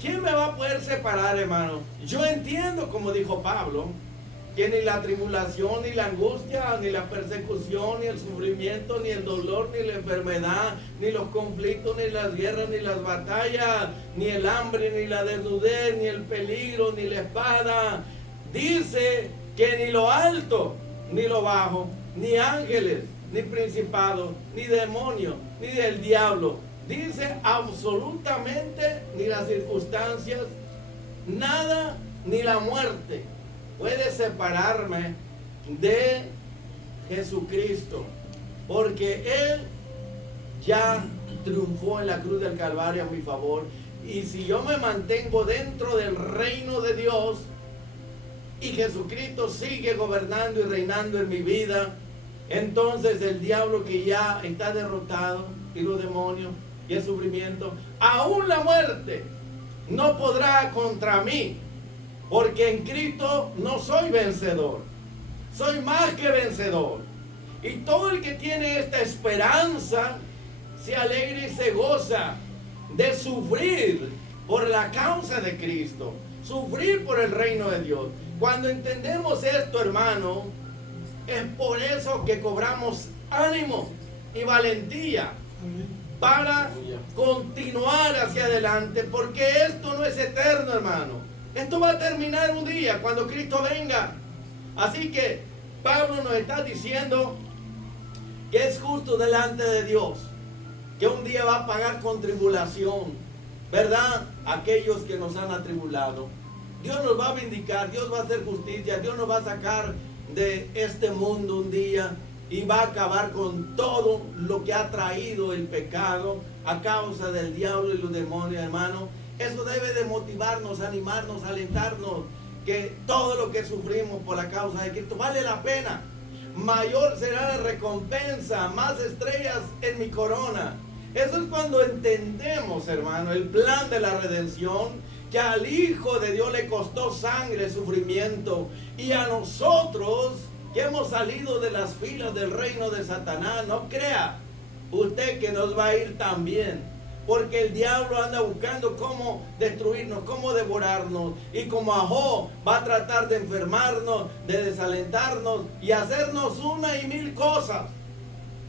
¿Quién me va a poder separar, hermano? Yo entiendo, como dijo Pablo, que ni la tribulación, ni la angustia, ni la persecución, ni el sufrimiento, ni el dolor, ni la enfermedad, ni los conflictos, ni las guerras, ni las batallas, ni el hambre, ni la desnudez, ni el peligro, ni la espada. Dice que ni lo alto, ni lo bajo, ni ángeles, ni principados, ni demonios, ni del diablo. Dice absolutamente ni las circunstancias, nada, ni la muerte puede separarme de Jesucristo, porque Él ya triunfó en la cruz del Calvario a mi favor. Y si yo me mantengo dentro del reino de Dios y Jesucristo sigue gobernando y reinando en mi vida, entonces el diablo, que ya está derrotado, y los demonios y el sufrimiento, aún la muerte, no podrá contra mí. Porque en Cristo no soy vencedor, soy más que vencedor. Y todo el que tiene esta esperanza se alegra y se goza de sufrir por la causa de Cristo, sufrir por el reino de Dios. Cuando entendemos esto, hermano, es por eso que cobramos ánimo y valentía para continuar hacia adelante, porque esto no es eterno, hermano. Esto va a terminar un día cuando Cristo venga. Así que Pablo nos está diciendo que es justo delante de Dios, que un día va a pagar con tribulación, ¿verdad?, aquellos que nos han atribulado. Dios nos va a vindicar, Dios va a hacer justicia, Dios nos va a sacar de este mundo un día y va a acabar con todo lo que ha traído el pecado a causa del diablo y los demonios, hermano. Eso debe de motivarnos, animarnos, alentarnos, que todo lo que sufrimos por la causa de Cristo vale la pena. Mayor será la recompensa, más estrellas en mi corona. Eso es cuando entendemos, hermano, el plan de la redención, que que al Hijo de Dios le costó sangre, sufrimiento, y a nosotros que hemos salido de las filas del reino de Satanás, no crea usted que nos va a ir tan bien. Porque el diablo anda buscando cómo destruirnos, cómo devorarnos. Y como Job va a tratar de enfermarnos, de desalentarnos y hacernos una y mil cosas.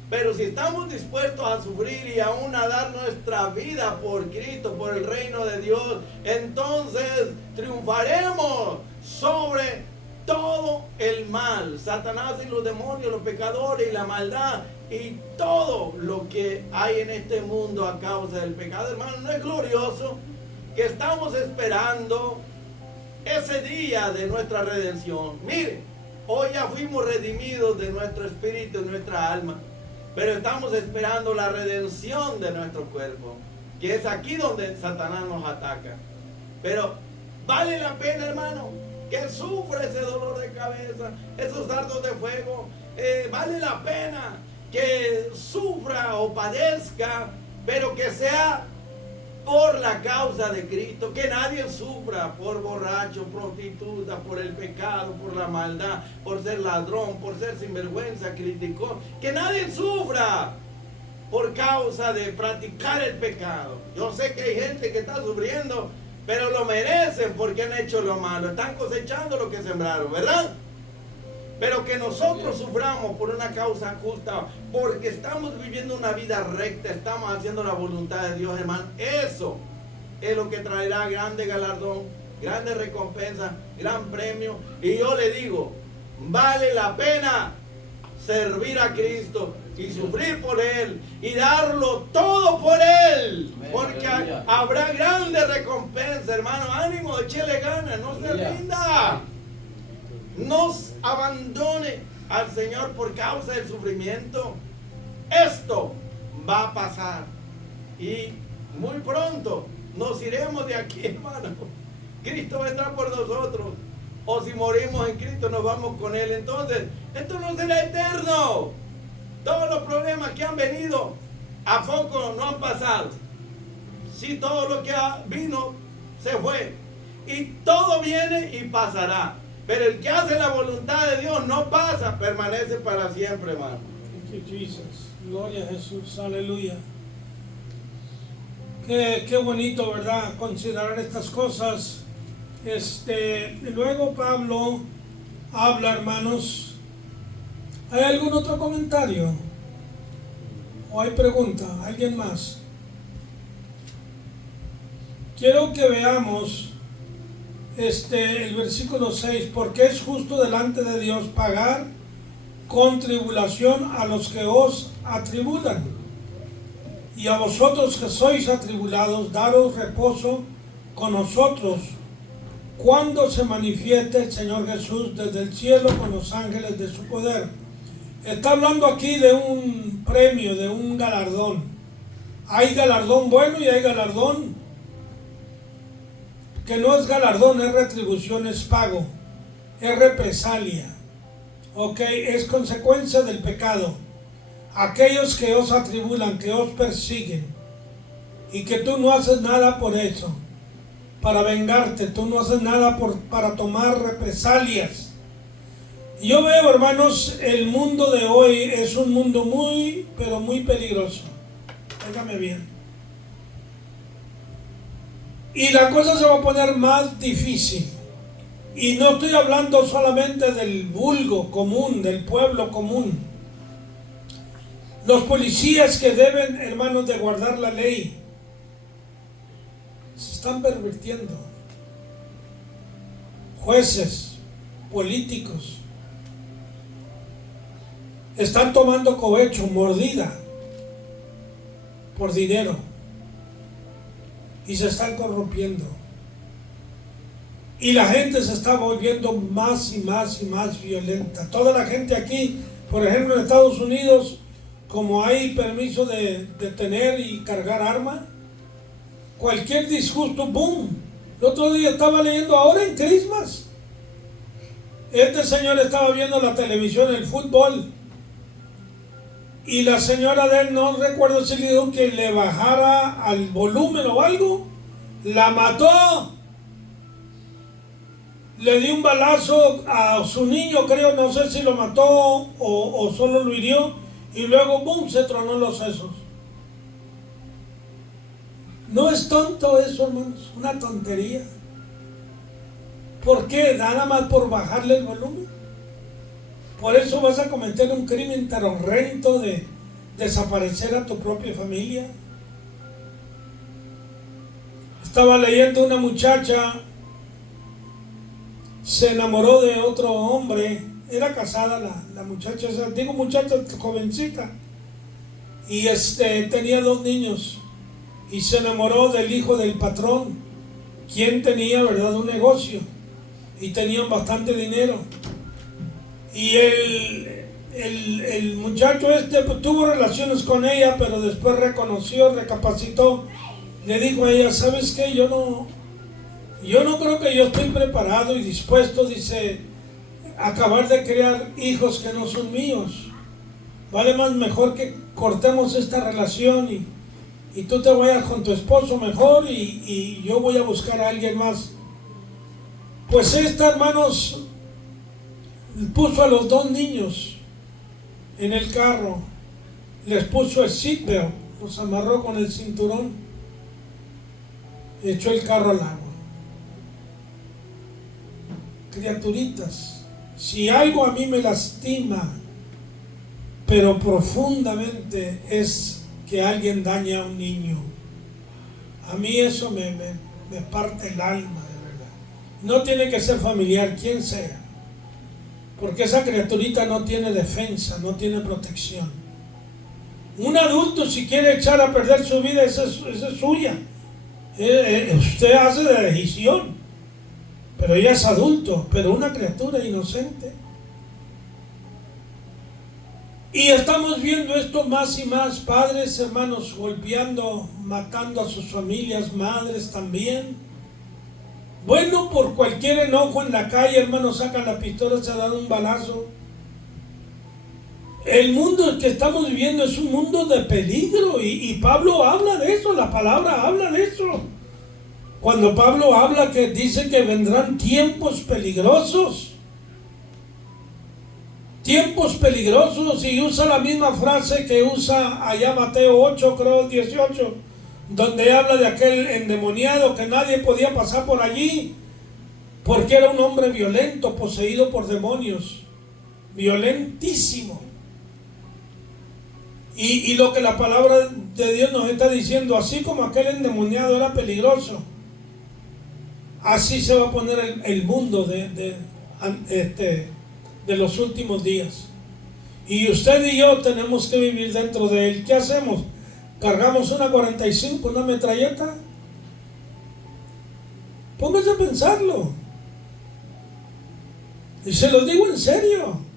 Pero si estamos dispuestos a sufrir y aún a dar nuestra vida por Cristo, por el reino de Dios, entonces triunfaremos sobre todo el mal. Satanás y los demonios, los pecadores y la maldad y todo lo que hay en este mundo a causa del pecado. Hermano, ¿no es glorioso que estamos esperando ese día de nuestra redención? Mire, hoy ya fuimos redimidos de nuestro espíritu, de nuestra alma, pero estamos esperando la redención de nuestro cuerpo, que es aquí donde Satanás nos ataca. Pero vale la pena, hermano, que sufra ese dolor de cabeza, esos dardos de fuego. Vale la pena que sufra o padezca, pero que sea por la causa de Cristo. Que nadie sufra por borracho, prostituta, por el pecado, por la maldad, por ser ladrón, por ser sinvergüenza, criticón. Que nadie sufra por causa de practicar el pecado. Yo sé que hay gente que está sufriendo, pero lo merecen porque han hecho lo malo. Están cosechando lo que sembraron, ¿verdad? Pero que nosotros suframos por una causa justa, porque estamos viviendo una vida recta, estamos haciendo la voluntad de Dios, hermano. Eso es lo que traerá grande galardón, grande recompensa, gran premio. Y yo le digo, vale la pena servir a Cristo y sufrir por Él y darlo todo por Él, porque habrá grande recompensa, hermano. Ánimo, échele ganas, no se rinda. No abandone al Señor por causa del sufrimiento. Esto va a pasar y muy pronto nos iremos de aquí, hermano. Cristo vendrá por nosotros, o si morimos en Cristo nos vamos con Él. Entonces, esto no será eterno. Todos los problemas que han venido, ¿a poco no han pasado? Sí, todo lo que vino se fue, y todo viene y pasará. Pero el que hace la voluntad de Dios no pasa, permanece para siempre, hermano. Thank you, Jesus. Gloria a Jesús, aleluya. Qué bonito, ¿verdad? Considerar estas cosas. Luego Pablo habla, hermanos. ¿Hay algún otro comentario? ¿O hay pregunta? ¿Alguien más? Quiero que veamos el versículo 6, porque es justo delante de Dios pagar con tribulación a los que os atribulan, y a vosotros que sois atribulados, daros reposo con nosotros, cuando se manifieste el Señor Jesús desde el cielo con los ángeles de su poder. Está hablando aquí de un premio, de un galardón. Hay galardón bueno y hay galardón que no es galardón, es retribución, es pago, es represalia, ok, es consecuencia del pecado. Aquellos que os atribulan, que os persiguen, y que tú no haces nada por eso, para vengarte, tú no haces nada para tomar represalias. Y yo veo, hermanos, el mundo de hoy es un mundo muy, pero muy peligroso. Óigame bien. Y la cosa se va a poner más difícil. Y no estoy hablando solamente del vulgo común, del pueblo común. Los policías que deben, hermanos, de guardar la ley, se están pervirtiendo. Jueces, políticos, están tomando cohecho, mordida, por dinero. Y se están corrompiendo. Y la gente se está volviendo más y más y más violenta. Toda la gente aquí, por ejemplo en Estados Unidos, como hay permiso de tener y cargar arma, cualquier disgusto, boom. El otro día estaba leyendo, ahora en Christmas, este señor estaba viendo la televisión, el fútbol, y la señora de él, no recuerdo si le dijo que le bajara al volumen o algo, la mató le dio un balazo a su niño, creo, no sé si lo mató o solo lo hirió, y luego ¡bum!, se tronó los sesos. No es tonto eso, hermanos, una tontería. ¿Por qué? Nada más por bajarle el volumen. Por eso vas a cometer un crimen tan horrendo de desaparecer a tu propia familia. Estaba leyendo una muchacha, se enamoró de otro hombre, era casada la muchacha, digo muchacha jovencita, y tenía 2 niños, y se enamoró del hijo del patrón, quien tenía, verdad, un negocio, y tenían bastante dinero. Y el muchacho pues, tuvo relaciones con ella, pero después reconoció, recapacitó, le dijo a ella, ¿sabes qué? Yo no creo que yo estoy preparado y dispuesto, dice, a acabar de criar hijos que no son míos. Vale más mejor que cortemos esta relación y tú te vayas con tu esposo mejor y yo voy a buscar a alguien más. Pues esta, hermanos, puso a los 2 niños en el carro, les puso el seatbelt, los amarró con el cinturón, y echó el carro al agua. Criaturitas, si algo a mí me lastima, pero profundamente, es que alguien dañe a un niño. A mí eso me parte el alma, de verdad. No tiene que ser familiar, quien sea, porque esa criaturita no tiene defensa, no tiene protección. Un adulto, si quiere echar a perder su vida, esa es suya. Usted hace de decisión, pero ella es adulto, pero una criatura inocente. Y estamos viendo esto más y más, padres, hermanos, golpeando, matando a sus familias, madres también. Bueno, por cualquier enojo en la calle, hermanos, sacan la pistola, se dan un balazo. El mundo que estamos viviendo es un mundo de peligro y Pablo habla de eso, la palabra habla de eso. Cuando Pablo habla, que dice que vendrán tiempos peligrosos, y usa la misma frase que usa allá Mateo 8, creo 18, donde habla de aquel endemoniado que nadie podía pasar por allí porque era un hombre violento, poseído por demonios, violentísimo. Y lo que la palabra de Dios nos está diciendo, así como aquel endemoniado era peligroso, así se va a poner el mundo de los últimos días. Y usted y yo tenemos que vivir dentro de él. ¿Qué hacemos? ¿Cargamos una 45, una metralleta? Póngase a pensarlo. Y se lo digo en serio.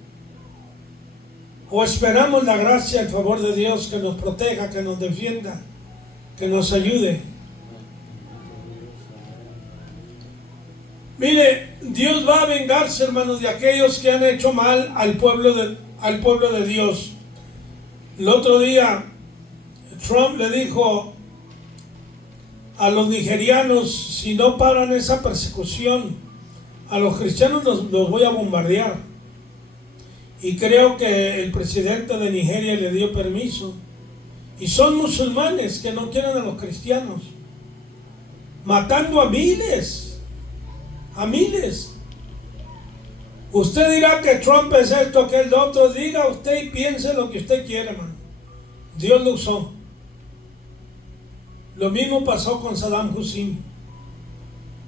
¿O esperamos la gracia, el favor de Dios que nos proteja, que nos defienda, que nos ayude? Mire, Dios va a vengarse, hermanos, de aquellos que han hecho mal al pueblo de Dios. El otro día Trump le dijo a los nigerianos, si no paran esa persecución, a los cristianos los voy a bombardear. Y creo que el presidente de Nigeria le dio permiso. Y son musulmanes que no quieren a los cristianos, matando a miles. Usted dirá que Trump es esto, que el otro. Diga usted y piense lo que usted quiere, hermano. Dios lo usó. Lo mismo pasó con Saddam Hussein.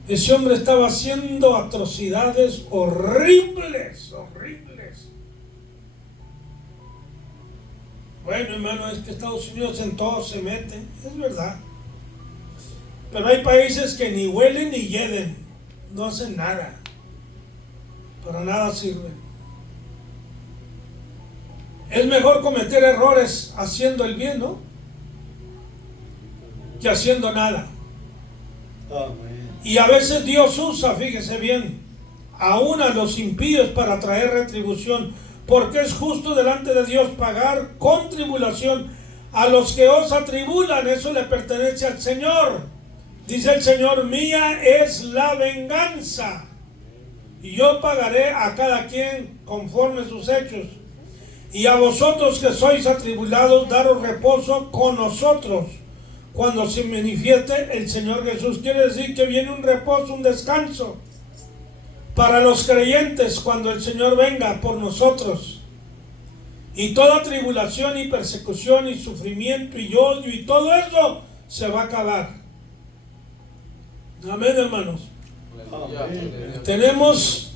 Ese hombre estaba haciendo atrocidades horribles. Bueno, hermano, es que Estados Unidos en todo se mete, es verdad. Pero hay países que ni huelen ni hieden, no hacen nada. Para nada sirven. Es mejor cometer errores haciendo el bien, ¿no?, que haciendo nada. Y a veces Dios usa, fíjese bien, aún a los impíos para traer retribución, porque es justo delante de Dios pagar con tribulación a los que os atribulan. Eso le pertenece al Señor. Dice el Señor, mía es la venganza. y yo pagaré a cada quien conforme sus hechos. Y a vosotros que sois atribulados, daros reposo con nosotros cuando se manifieste el Señor Jesús. Quiere decir que viene un reposo, un descanso para los creyentes cuando el Señor venga por nosotros. Y toda tribulación y persecución y sufrimiento y odio y todo eso se va a acabar. Amén, hermanos. Tenemos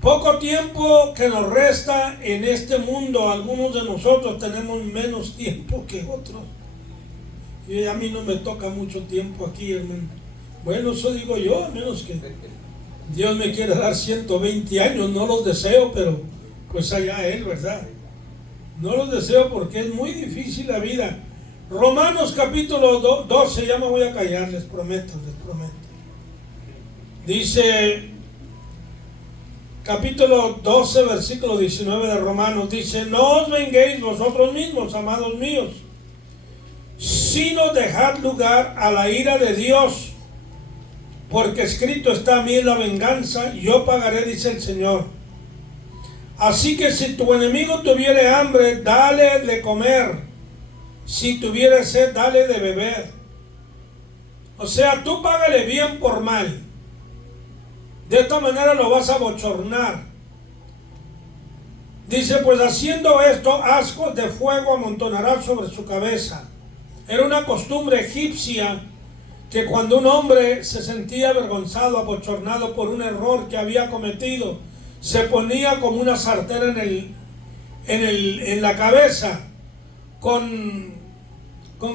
poco tiempo que nos resta en este mundo. Algunos de nosotros tenemos menos tiempo que otros. Y a mí no me toca mucho tiempo aquí, hermano. Bueno, eso digo yo, a menos que Dios me quiera dar 120 años. No los deseo, pero pues allá Él, ¿verdad? No los deseo porque es muy difícil la vida. Romanos capítulo 12, ya me voy a callar, les prometo. Dice, capítulo 12, versículo 19 de Romanos, dice: no os venguéis vosotros mismos, amados míos, sino dejad lugar a la ira de Dios, porque escrito está: a mí es la venganza, yo pagaré, dice el Señor. Así que si tu enemigo tuviere hambre, dale de comer; si tuviere sed, dale de beber. O sea, tú págale bien por mal. De esta manera lo vas a bochornar. Dice: pues haciendo esto, ascuas de fuego amontonarás sobre su cabeza. Era una costumbre egipcia que cuando un hombre se sentía avergonzado, abochornado por un error que había cometido, se ponía como una sartén en la cabeza con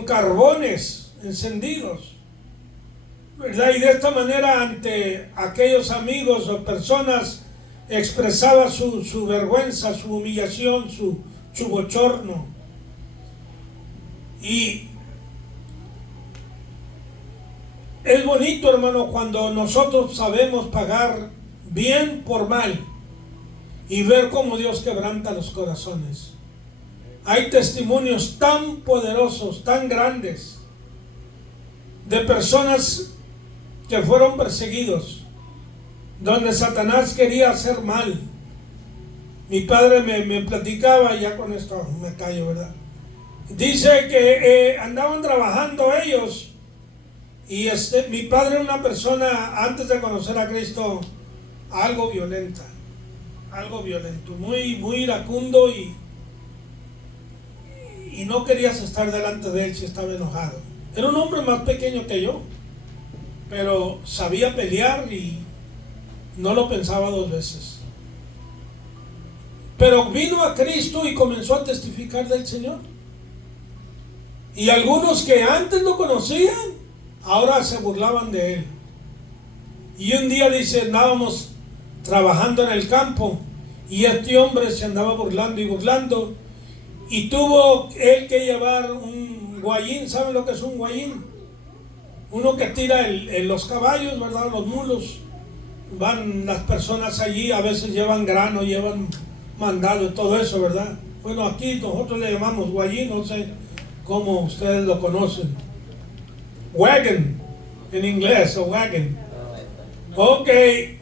carbones encendidos, ¿verdad? Y de esta manera, ante aquellos amigos o personas, expresaba su vergüenza, su humillación, su bochorno. Y es bonito, hermano, cuando nosotros sabemos pagar bien por mal y ver cómo Dios quebranta los corazones. Hay testimonios tan poderosos, tan grandes, de personas que fueron perseguidos, donde Satanás quería hacer mal. Mi padre me platicaba, y ya con esto me callo, ¿verdad? Dice que andaban trabajando ellos, y mi padre era una persona, antes de conocer a Cristo, algo violento, muy, muy iracundo, y no querías estar delante de él si estaba enojado. Era un hombre más pequeño que yo, pero sabía pelear y no lo pensaba dos veces. Pero vino a Cristo y comenzó a testificar del Señor. Y algunos que antes lo conocían, ahora se burlaban de él. Y un día dice, andábamos trabajando en el campo y este hombre se andaba burlando, y tuvo él que llevar un guayín. ¿Saben lo que es un guayín? Uno que tira los caballos, ¿verdad? Los mulos. Van las personas allí, a veces llevan grano, llevan mandado y todo eso, ¿verdad? Bueno, aquí nosotros le llamamos guayín, no sé cómo ustedes lo conocen. Wagon, en inglés, o wagon. Ok,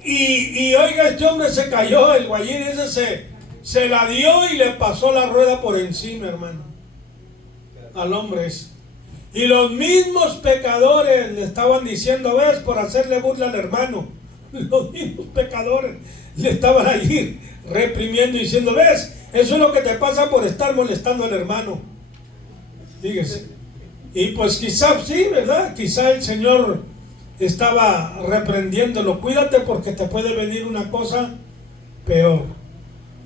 y oiga, este hombre se cayó, el guayín ese se la dio y le pasó la rueda por encima, hermano, al hombre ese. Y los mismos pecadores le estaban diciendo, ¿ves? Por hacerle burla al hermano. Los mismos pecadores le estaban allí reprimiendo y diciendo, ¿ves? Eso es lo que te pasa por estar molestando al hermano. Fíjese. Y pues quizá sí, ¿verdad? Quizá el Señor estaba reprendiéndolo. Cuídate porque te puede venir una cosa peor.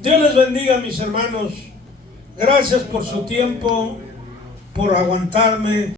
Dios les bendiga, mis hermanos. Gracias por su tiempo, por aguantarme.